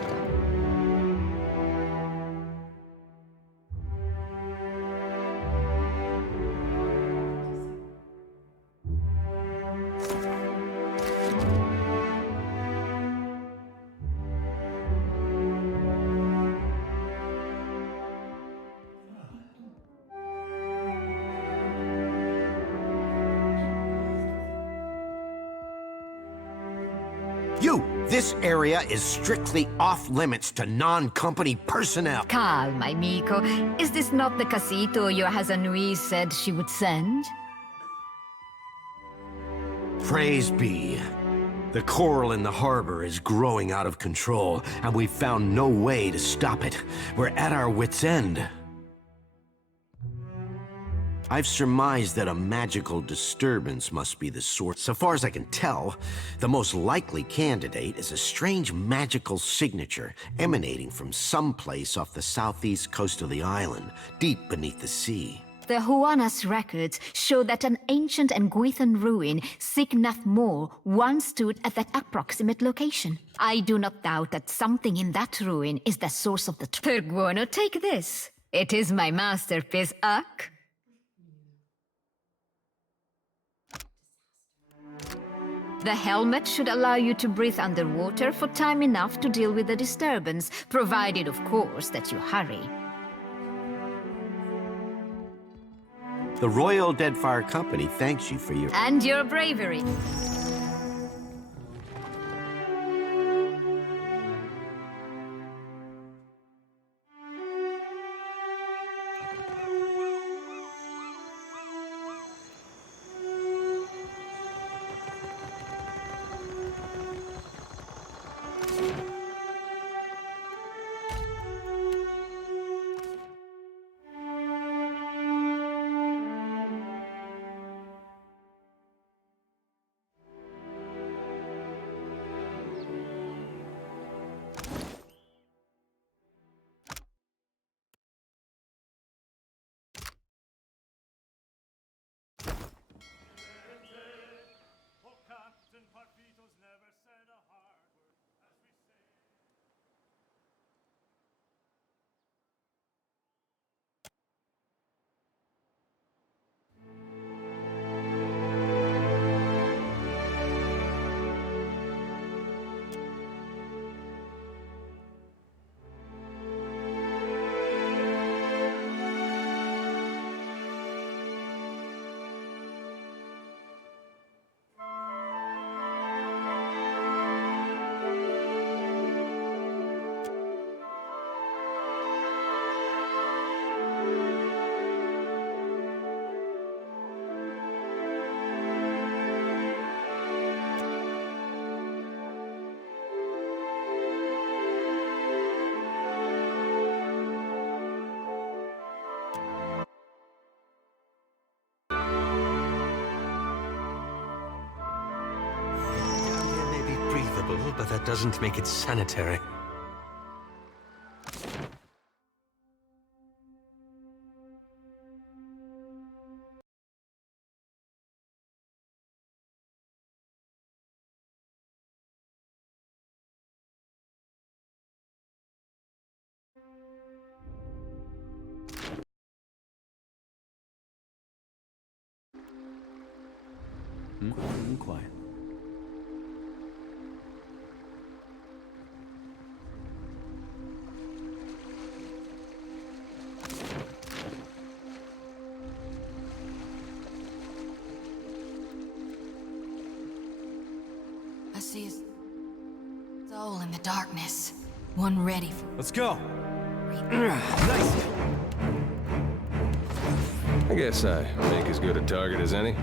This area is strictly off-limits to non-company personnel. Calma, amico. Is this not the casito your Hazanui said she would send? Praise be. The coral in the harbor is growing out of control, and we've found no way to stop it. We're at our wits' end. I've surmised that a magical disturbance must be the source. So far as I can tell, the most likely candidate is a strange magical signature emanating from someplace off the southeast coast of the island, deep beneath the sea. The Huanas records show that an ancient and Guithan ruin, Cignath Mor, once stood at that approximate location. I do not doubt that something in that ruin is the source of the... Perguono, take this. It is my masterpiece, Ak. The helmet should allow you to breathe underwater for time enough to deal with the disturbance, provided, of course, that you hurry. The Royal Deadfire Company thanks you for your... And your bravery. But that doesn't make it sanitary. Quiet. in the darkness. One ready for... Let's go. Nice. I guess I make as good a target as any.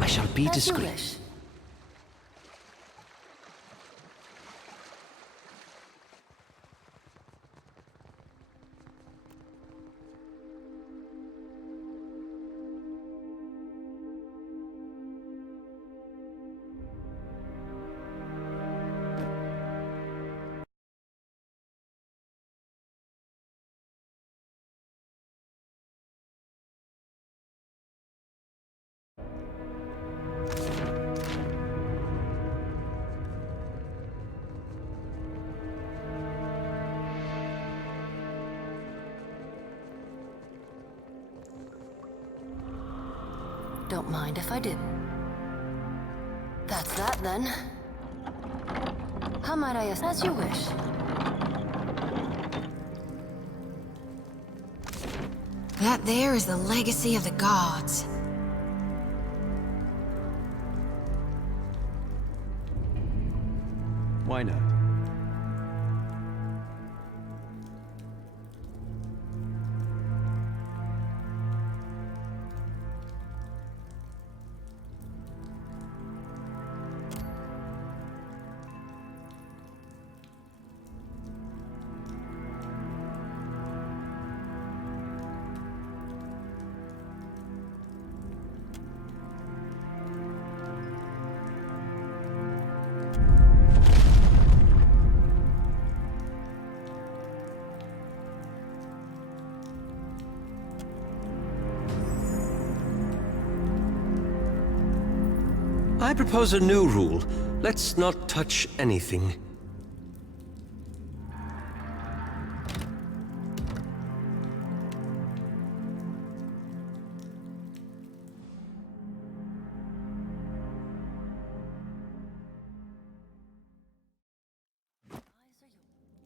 I shall be discreet. Don't mind if I do. That's that, then. How might I assist? As you wish. That there is the legacy of the gods. Why not? I propose a new rule. Let's not touch anything.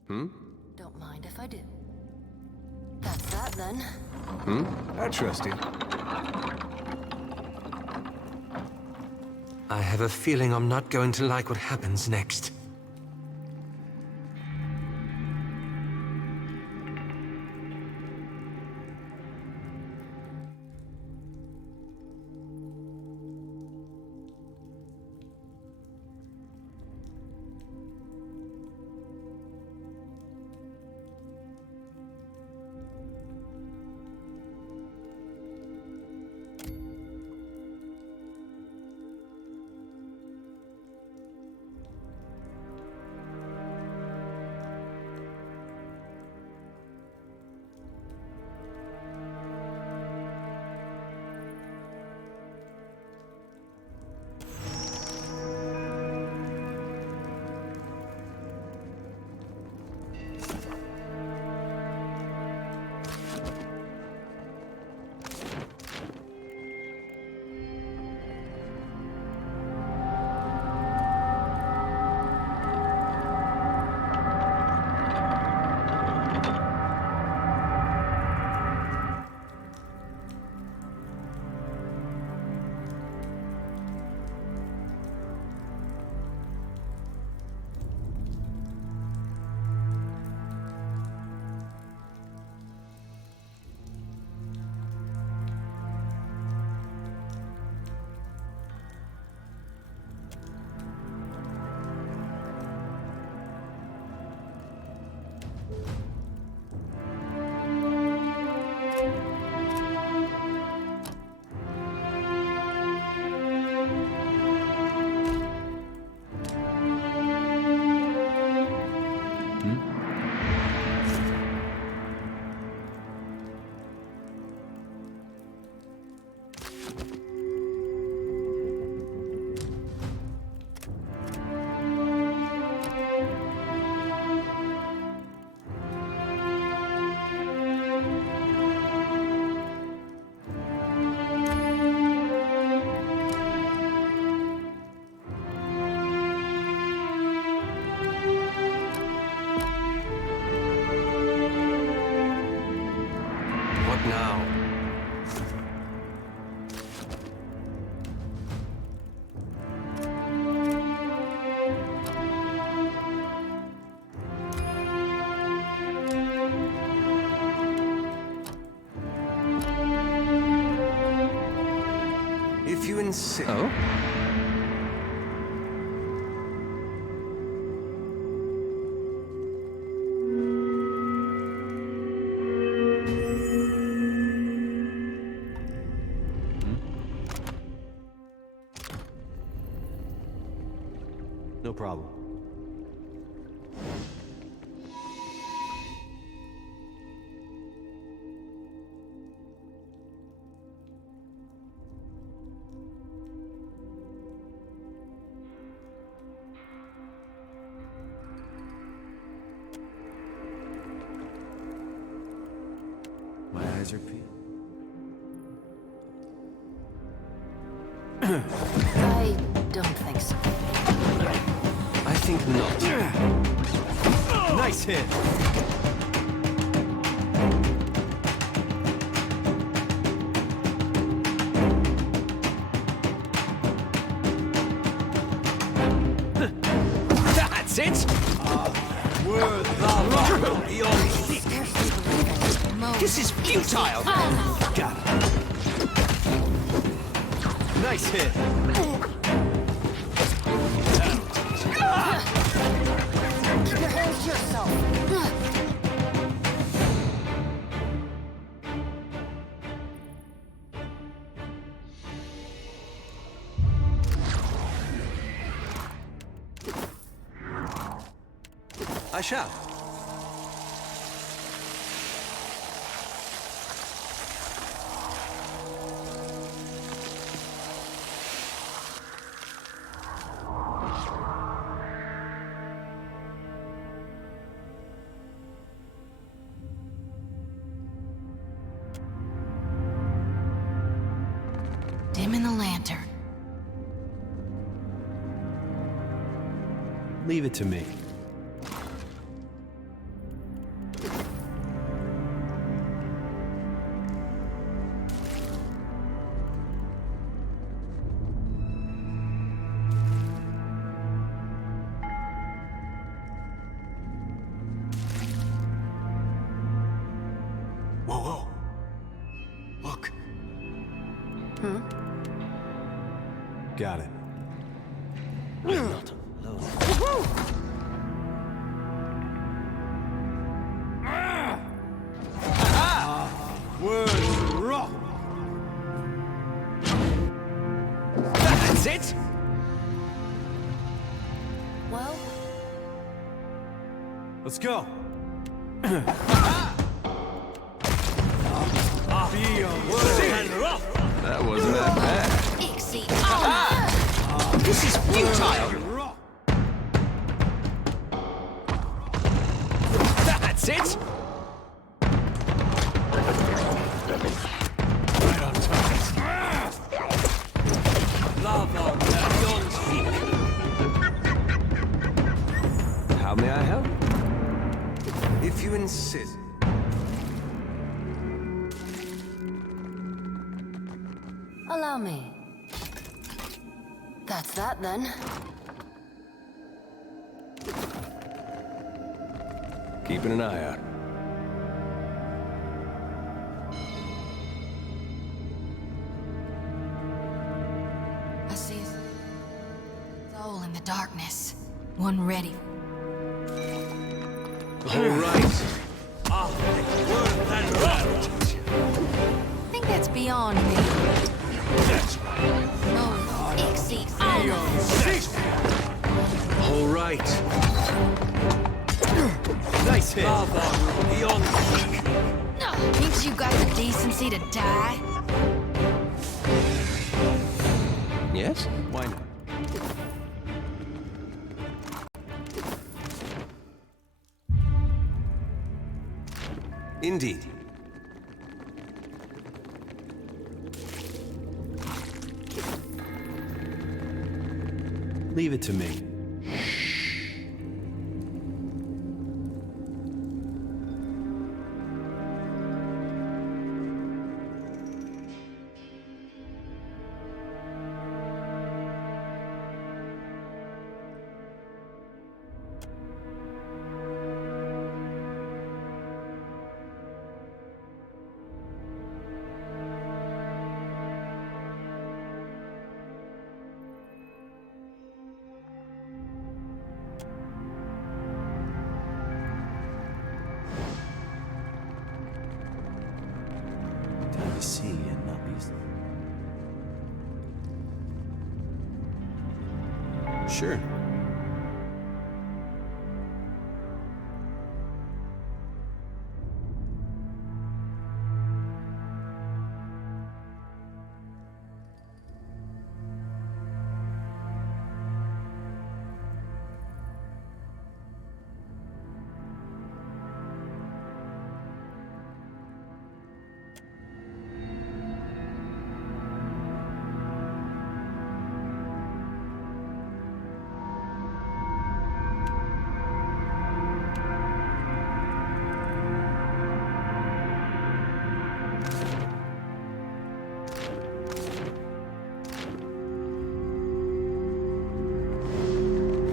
Don't mind if I do. That's that, then. I trust you. I have a feeling I'm not going to like what happens next. now. If you insist. Oh? No problem. My eyes are peeled. I don't think so. I think not. Nice hit! That's it! This is futile! Got it. Nice hit! Keep your hands to yourself. I shall. Dim in the lantern. Leave it to me. Whoa. Look. Got it. I'm not alone. That's it? Well, Let's go. That wasn't that bad. This is futile! That's it? Right on time. Lava beyond speak. How may I help? If you insist. allow me. That's that then. Keeping an eye out. I see a soul in the darkness. One ready. All right. Worth and right. I think that's beyond me. That's right. Oh, exceed. All right. Nice hit. Beyond. Ain't you got the decency to die? Yes? Why not? Indeed. Leave it to me. Sure.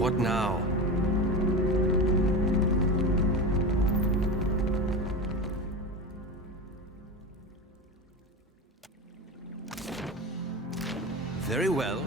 What now? Very well.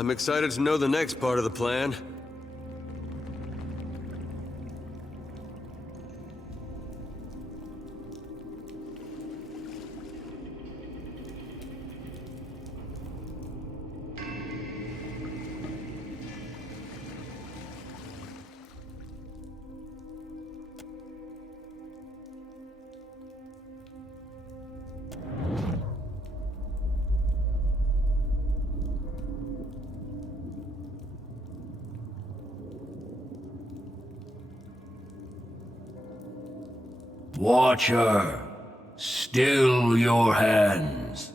I'm excited to know the next part of the plan. Watcher, still your hands.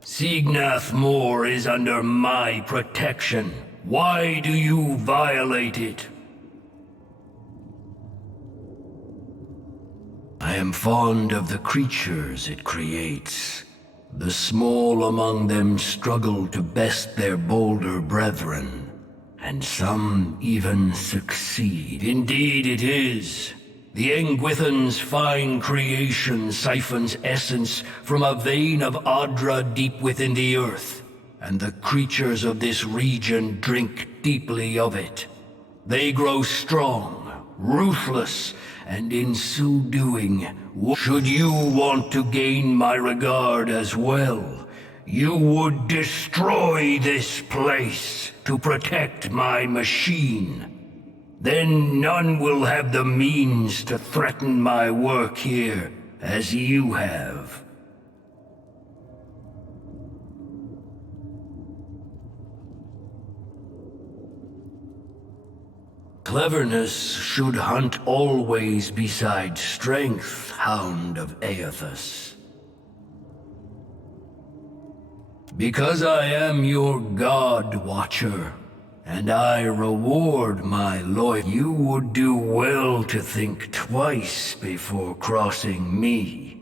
Cignath Mor is under my protection. Why do you violate it? I am fond of the creatures it creates. The small among them struggle to best their bolder brethren, and some even succeed. Indeed it is. The Engwithan's fine creation siphons essence from a vein of Adra deep within the earth, and the creatures of this region drink deeply of it. They grow strong, ruthless, and in so doing, should you want to gain my regard as well, you would destroy this place to protect my machine. Then none will have the means to threaten my work here as you have. Cleverness should hunt always beside strength, Hound of Aethys. Because I am your god, Watcher, and I reward my loyalty, you would do well to think twice before crossing me.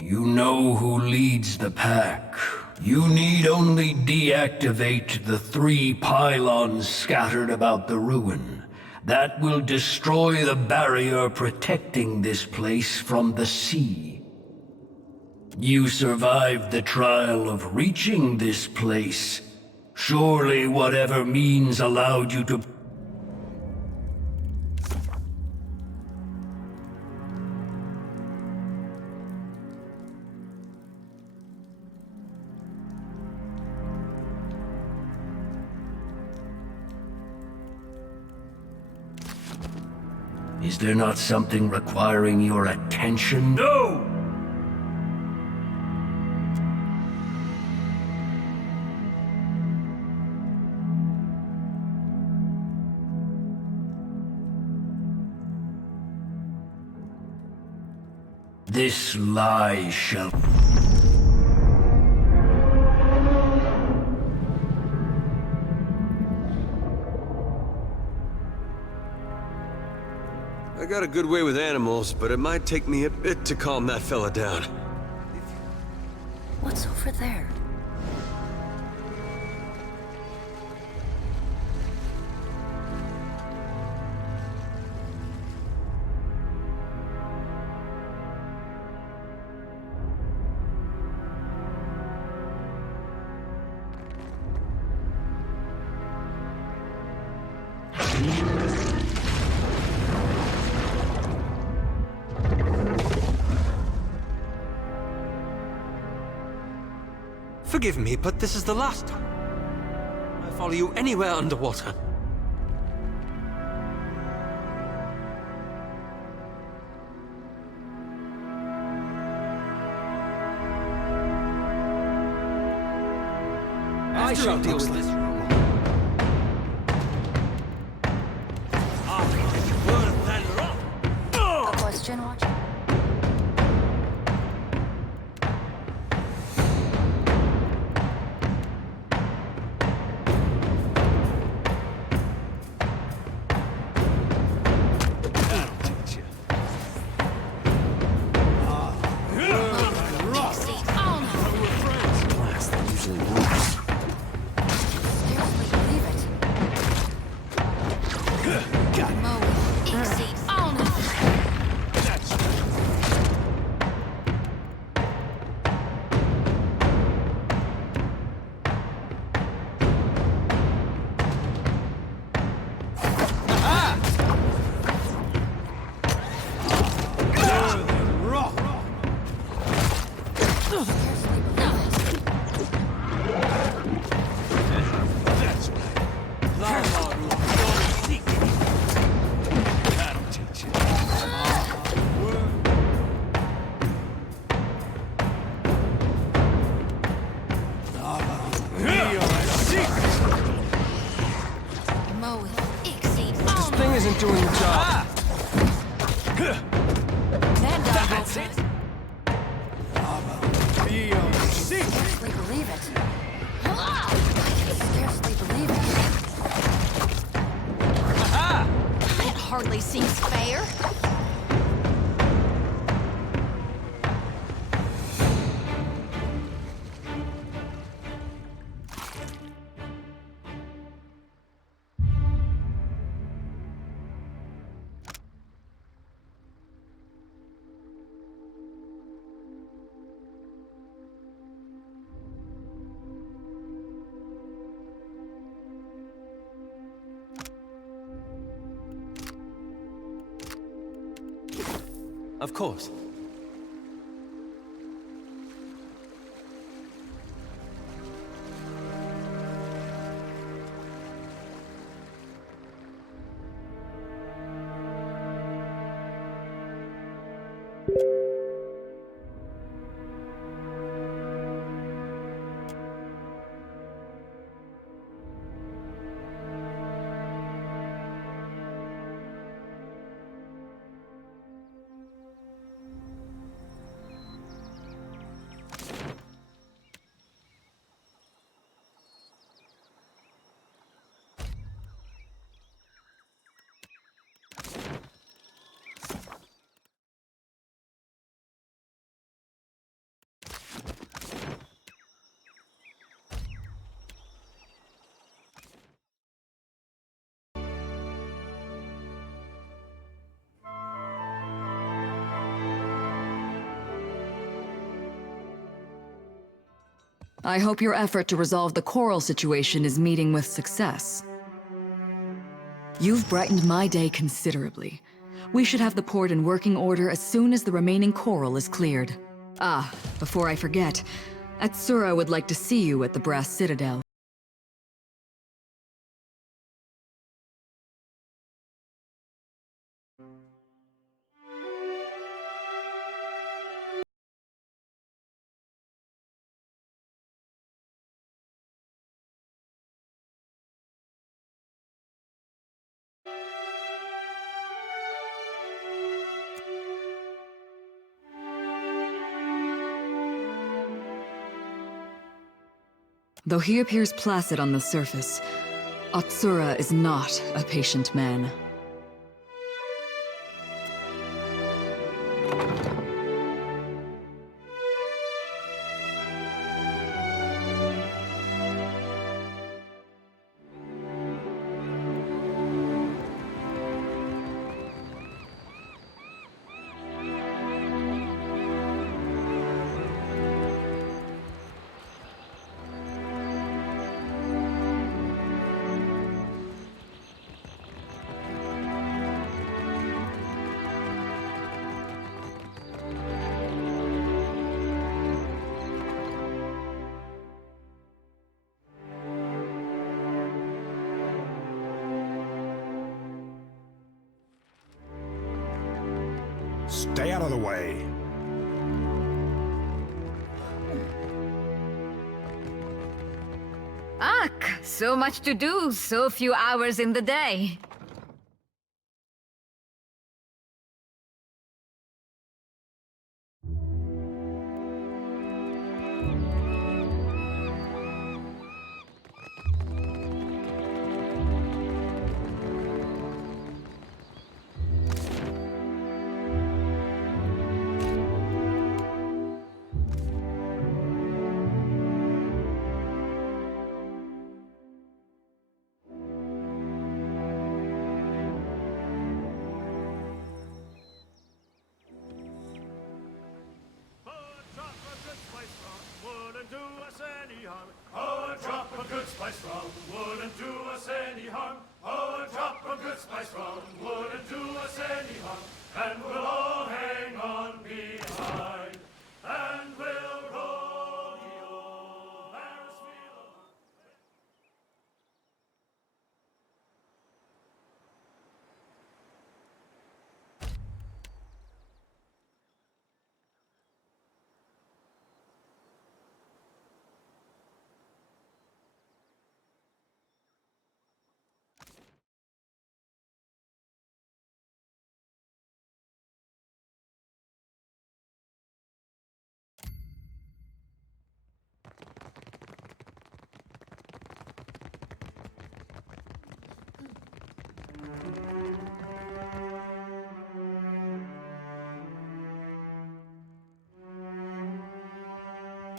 You know who leads the pack. You need only deactivate the 3 pylons scattered about the ruin. That will destroy the barrier protecting this place from the sea. You survived the trial of reaching this place. Surely whatever means allowed you to... Is there not something requiring your attention? No! This lie shall... I got a good way with animals, but it might take me a bit to calm that fella down. What's over there? Forgive me, but this is the last time I follow you anywhere underwater. I shall deal with this. A question, Watcher? This thing isn't doing the job. Scarcely believe it. I can scarcely believe it. That hardly seems fair. Of course. I hope your effort to resolve the coral situation is meeting with success. You've brightened my day considerably. We should have the port in working order as soon as the remaining coral is cleared. Ah, before I forget, Atsura would like to see you at the Brass Citadel. Though he appears placid on the surface, Atsura is not a patient man. Stay out of the way. Ak, so much to do, so few hours in the day. Oh, a drop of good spice rum wouldn't do us any harm. Oh, a drop of good spice rum wouldn't do us any harm. And we'll all hang on behind, and we'll roll the old Ferris wheel along.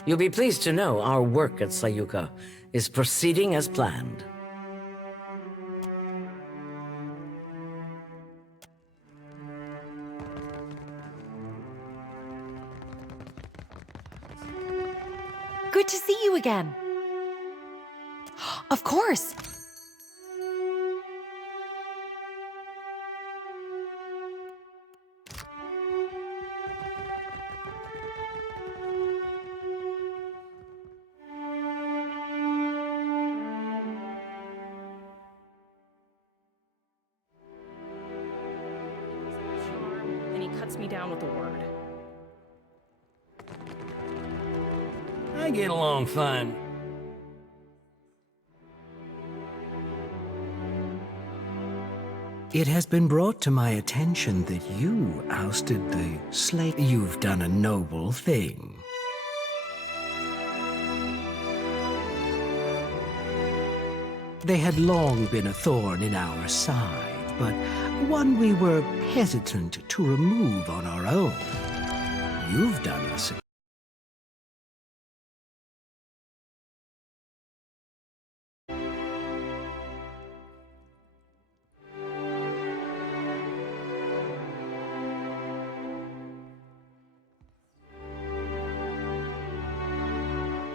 You'll be pleased to know our work at Sayuka is proceeding as planned. Good to see you again. Of course. Then he cuts me down with a word. I get along fine. It has been brought to my attention that you ousted the slave. You've done a noble thing. They had long been a thorn in our side, but one we were hesitant to remove on our own. You've done us a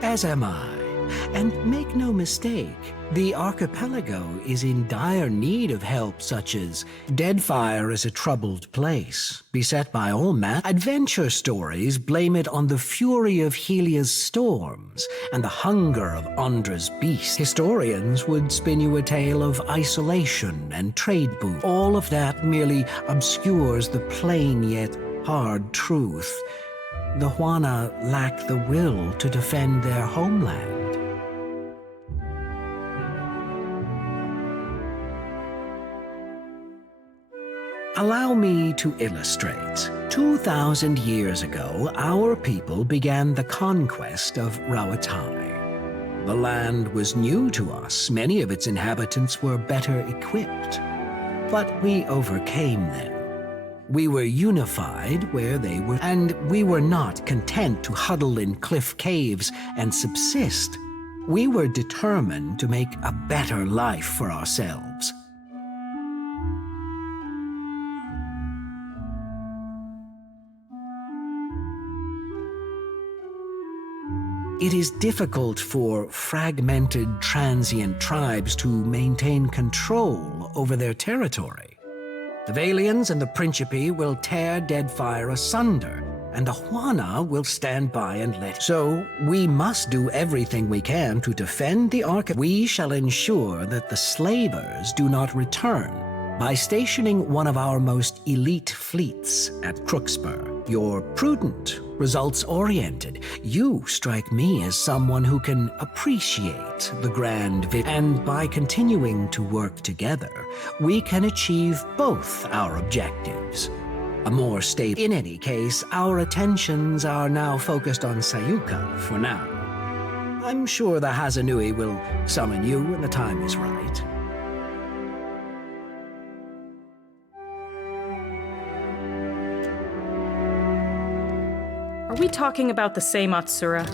as am I. And make no mistake, the archipelago is in dire need of help, such as Deadfire is a troubled place, beset by all adventure stories blame it on the fury of Helia's storms and the hunger of Andra's beast. Historians would spin you a tale of isolation and trade boom. All of that merely obscures the plain yet hard truth. The Huana lack the will to defend their homeland. Allow me to illustrate. 2,000 years ago, our people began the conquest of Rawatai. The land was new to us. Many of its inhabitants were better equipped. But we overcame them. We were unified where they were, and we were not content to huddle in cliff caves and subsist. We were determined to make a better life for ourselves. It is difficult for fragmented, transient tribes to maintain control over their territory. The Valians and the Principe will tear Deadfire asunder, and the Huana will stand by and let. So, we must do everything we can to defend the archipelago. We shall ensure that the slavers do not return by stationing one of our most elite fleets at Crooksburg. You're prudent, results-oriented. You strike me as someone who can appreciate the grand vision. And by continuing to work together, we can achieve both our objectives. A more stable... In any case, our attentions are now focused on Sayuka for now. I'm sure the Hazanui will summon you when the time is right. Are we talking about the same Atsura?